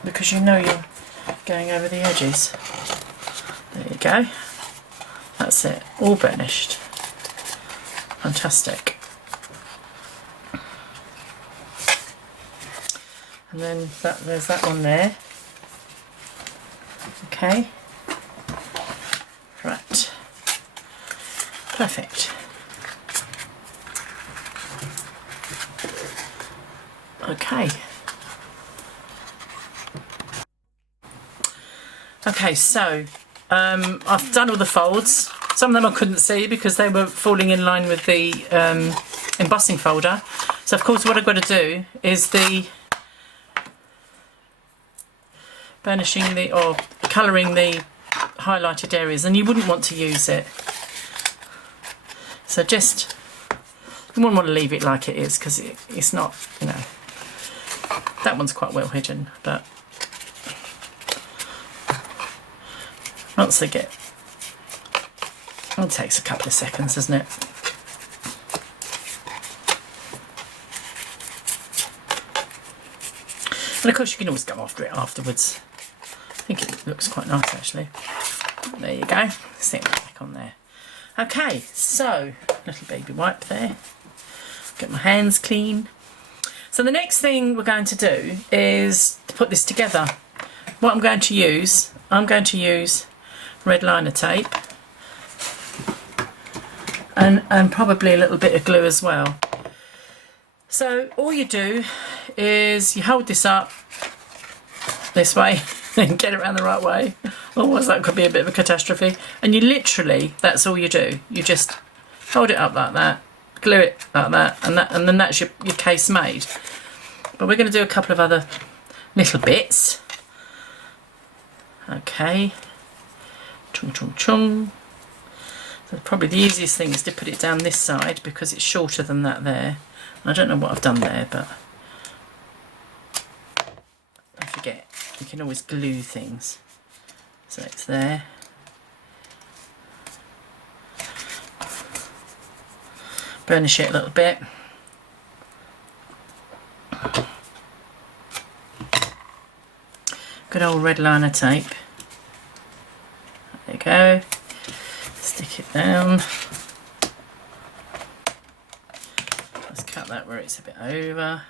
Because you know you're going over the edges. There you go. That's it, all burnished. Fantastic. And then there's that one there. Okay. Right. Perfect. Okay. Okay, so I've done all the folds. Some of them I couldn't see because they were falling in line with the embossing folder. So of course what I've got to do is the burnishing or colouring the highlighted areas, and you wouldn't want to use it. So just, you wouldn't want to leave it like it is, because it's not, you know, that one's quite well hidden, but once they get, it takes a couple of seconds, doesn't it? And of course you can always go after it afterwards. I think it looks quite nice actually. There you go. Stick that back on there. Okay, so little baby wipe there. Get my hands clean. So the next thing we're going to do is to put this together. What I'm going to use red liner tape and probably a little bit of glue as well. So all you do is you hold this up this way and get it around the right way, otherwise that could be a bit of a catastrophe. And you literally, that's all you do. You just hold it up like that, glue it like that, and then that's your case made. But we're going to do a couple of other little bits. Okay, chung chung chung. So probably the easiest thing is to put it down this side because it's shorter than that there. I don't know what I've done there, but I forget. You can always glue things. So it's there. Burnish it a little bit. Good old red liner tape. There you go. Stick it down. Let's cut that where it's a bit over.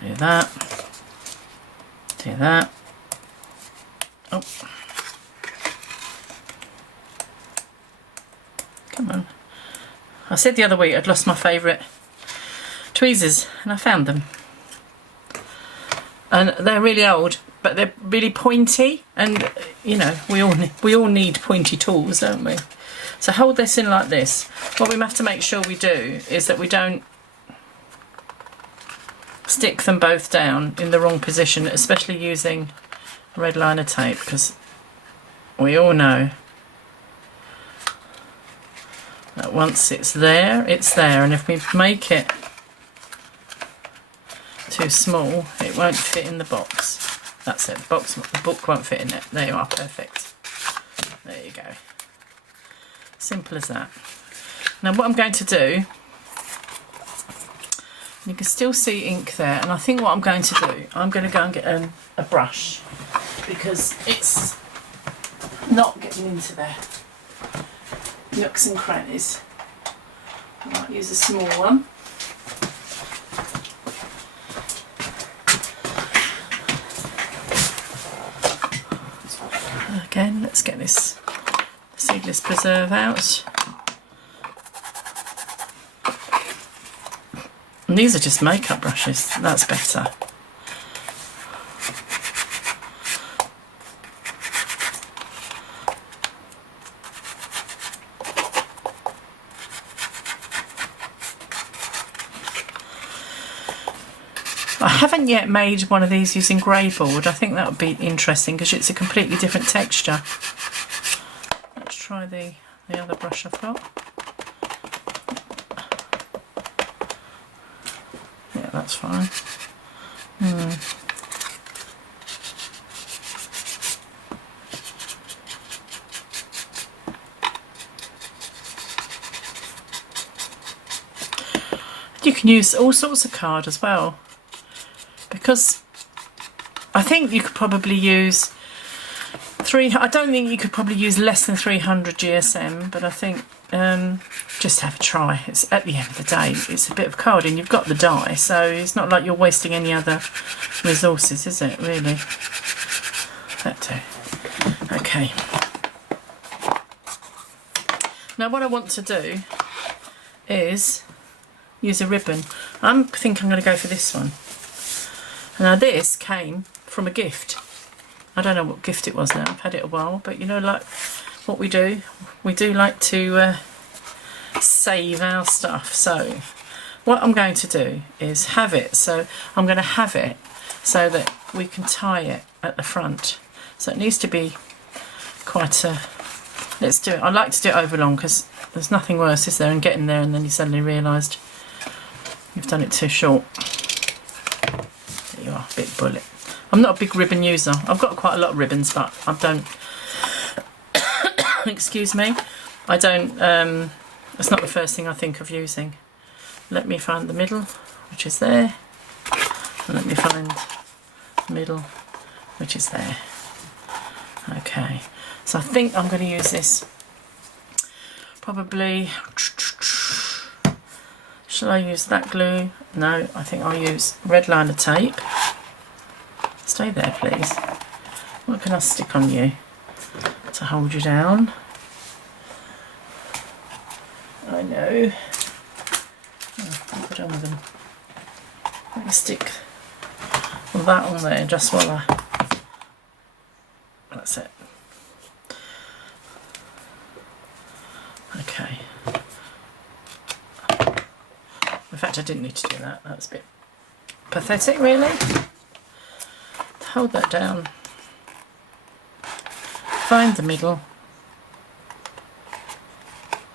Do that. Do that. Oh. Come on. I said the other week I'd lost my favourite tweezers and I found them. And they're really old, but they're really pointy, and you know, we all need pointy tools, don't we? So hold this in like this. What we have to make sure we do is that we don't stick them both down in the wrong position, especially using red liner tape, because we all know that once it's there, and if we make it too small, it won't fit in the box. That's it, the book won't fit in it. There you are, perfect. There you go. Simple as that. Now what I'm going to do, you can still see ink there, and I think what I'm going to do, I'm going to go and get a brush, because it's not getting into there. Nooks and crannies. I might use a small one. Again, let's get this seedless preserve out. And these are just makeup brushes, that's better. I haven't yet made one of these using grey board. I think that would be interesting because it's a completely different texture. Let's try the other brush I've got. Yeah, that's fine. You can use all sorts of card as well, because I think you could probably use I don't think you could probably use less than 300 GSM, but I think just have a try. It's at the end of the day, it's a bit of card and you've got the die, so it's not like you're wasting any other resources, is it, really? That too. Okay. Now what I want to do is use a ribbon. I think I'm going to go for this one. Now this came from a gift. I don't know what gift it was now, I've had it a while, but you know, like what we do like to save our stuff. So what I'm going to do is have it, so I'm going to have it so that we can tie it at the front. So it needs to be quite a, let's do it. I like to do it over long because there's nothing worse, is there, than getting there and then you suddenly realised you've done it too short. There you are, big bullet. I'm not a big ribbon user. I've got quite a lot of ribbons, but I don't excuse me, I don't it's not the first thing I think of using. Let me find the middle, which is there, and let me find the middle, which is there. Okay, so I think I'm going to use this probably. Shall I use that glue? No, I think I'll use red liner tape. Stay there, please. What can I stick on you to hold you down? I know. Oh, I'll put on with them. Let me stick that on there just while I. That's it. Okay. In fact, I didn't need to do that. That's a bit pathetic, really. Hold that down. Find the middle.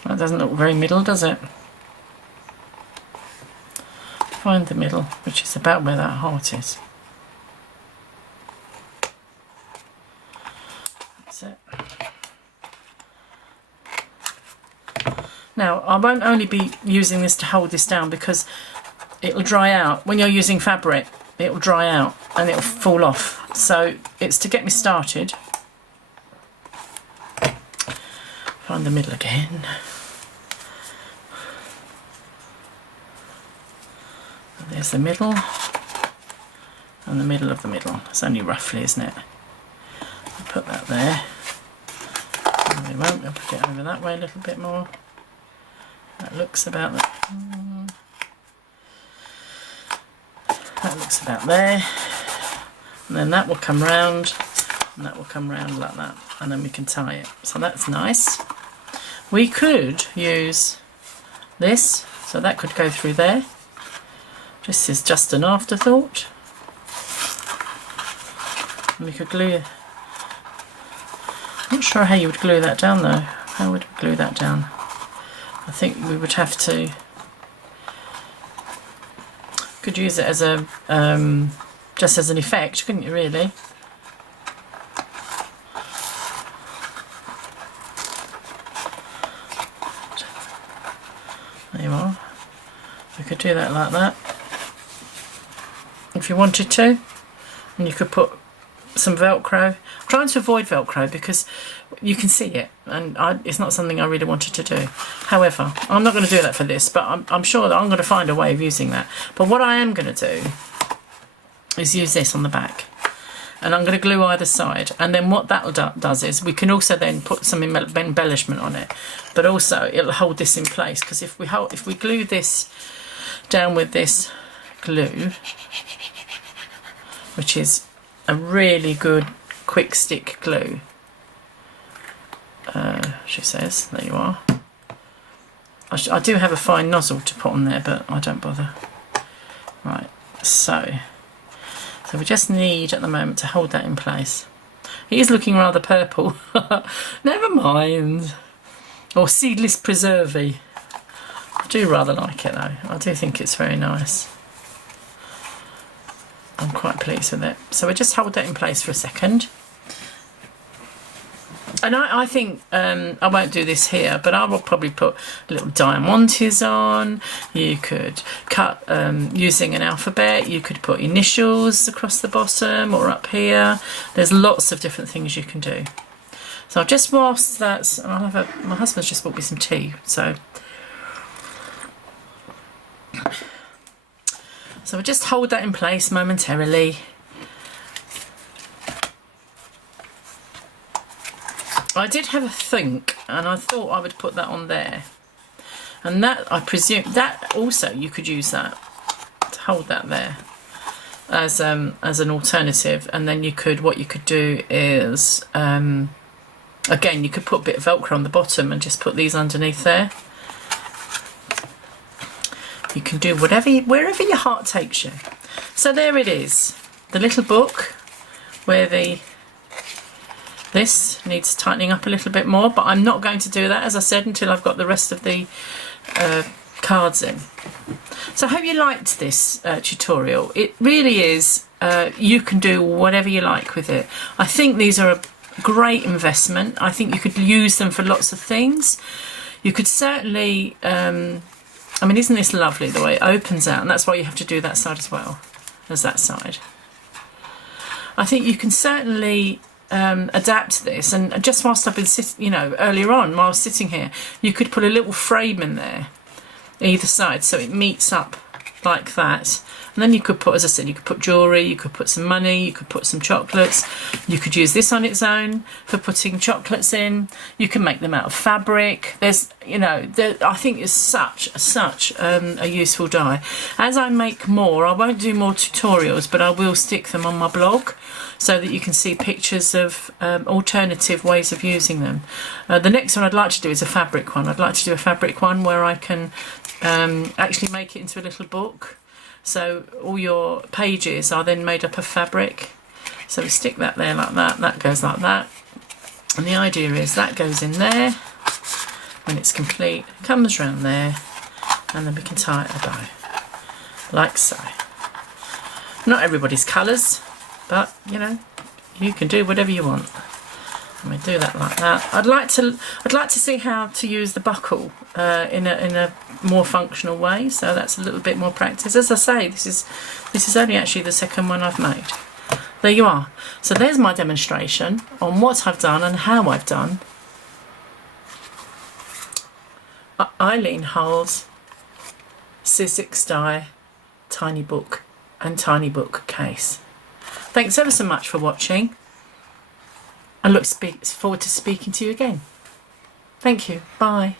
That doesn't look very middle, does it? Find the middle, which is about where that heart is. That's it. Now, I won't only be using this to hold this down, because it'll dry out. When you're using fabric, it'll dry out and it'll fall off. So it's to get me started. Find the middle again. And there's the middle. And the middle of the middle. It's only roughly, isn't it? I'll put that there. No, we won't. I'll put it over that way a little bit more. That looks about that. That looks about there. And then that will come round, and that will come round like that, and then we can tie it. So that's nice. We could use this, so that could go through there. This is just an afterthought. And we could glue. I'm not sure how you would glue that down though. How would we glue that down? I think we would have to. Could use it as a just as an effect, couldn't you? Really. There you are. We could do that like that if you wanted to, and you could put some Velcro. I'm trying to avoid Velcro because you can see it, and it's not something I really wanted to do. However, I'm not going to do that for this, but I'm sure that I'm going to find a way of using that. But what I am going to do is use this on the back, and I'm going to glue either side, and then what that does is we can also then put some embellishment on it, but also it'll hold this in place, because if we glue this down with this glue, which is a really good quick stick glue, she says, there you are. I do have a fine nozzle to put on there, but I don't bother. Right, so we just need at the moment to hold that in place. It is looking rather purple. Never mind. Or seedless preservey. I do rather like it though. I do think it's very nice. I'm quite pleased with it. So we just hold that in place for a second. And I think, I won't do this here, but I will probably put little diamantes on. You could cut, using an alphabet, you could put initials across the bottom or up here. There's lots of different things you can do. So just whilst that's, and I'll have my husband's just bought me some tea, so we'll just hold that in place momentarily. I did have a think, and I thought I would put that on there, and that, I presume that also you could use that to hold that there as an alternative, and then what you could do is again, you could put a bit of Velcro on the bottom and just put these underneath there. You can do wherever your heart takes you. So there it is, the little book where this needs tightening up a little bit more, but I'm not going to do that, as I said, until I've got the rest of the cards in. So I hope you liked this tutorial. It really is, you can do whatever you like with it. I think these are a great investment. I think you could use them for lots of things. You could certainly, I mean, isn't this lovely the way it opens out? And that's why you have to do that side as well as that side. I think you can certainly adapt this, and just whilst I've been sitting, you know, earlier on while I was sitting here, you could put a little frame in there either side so it meets up like that, and then you could put, as I said, you could put jewellery, you could put some money, you could put some chocolates, you could use this on its own for putting chocolates in, you can make them out of fabric. There's, you know, I think it's such a useful die. As I make more, I won't do more tutorials, but I will stick them on my blog so that you can see pictures of alternative ways of using them. The next one I'd like to do is a fabric one. I'd like to do a fabric one where I can actually make it into a little book. So all your pages are then made up of fabric. So we stick that there like that, that goes like that. And the idea is that goes in there. When it's complete, it comes round there, and then we can tie it a bow, like so. Not everybody's colours, but you know, you can do whatever you want. Let me do that like that. I'd like to see how to use the buckle in a more functional way. So that's a little bit more practice. As I say, this is only actually the second one I've made. There you are. So there's my demonstration on what I've done and how I've done Eileen Hull's Sizzix die tiny book and tiny book case. Thanks ever so much for watching. I look forward to speaking to you again. Thank you. Bye.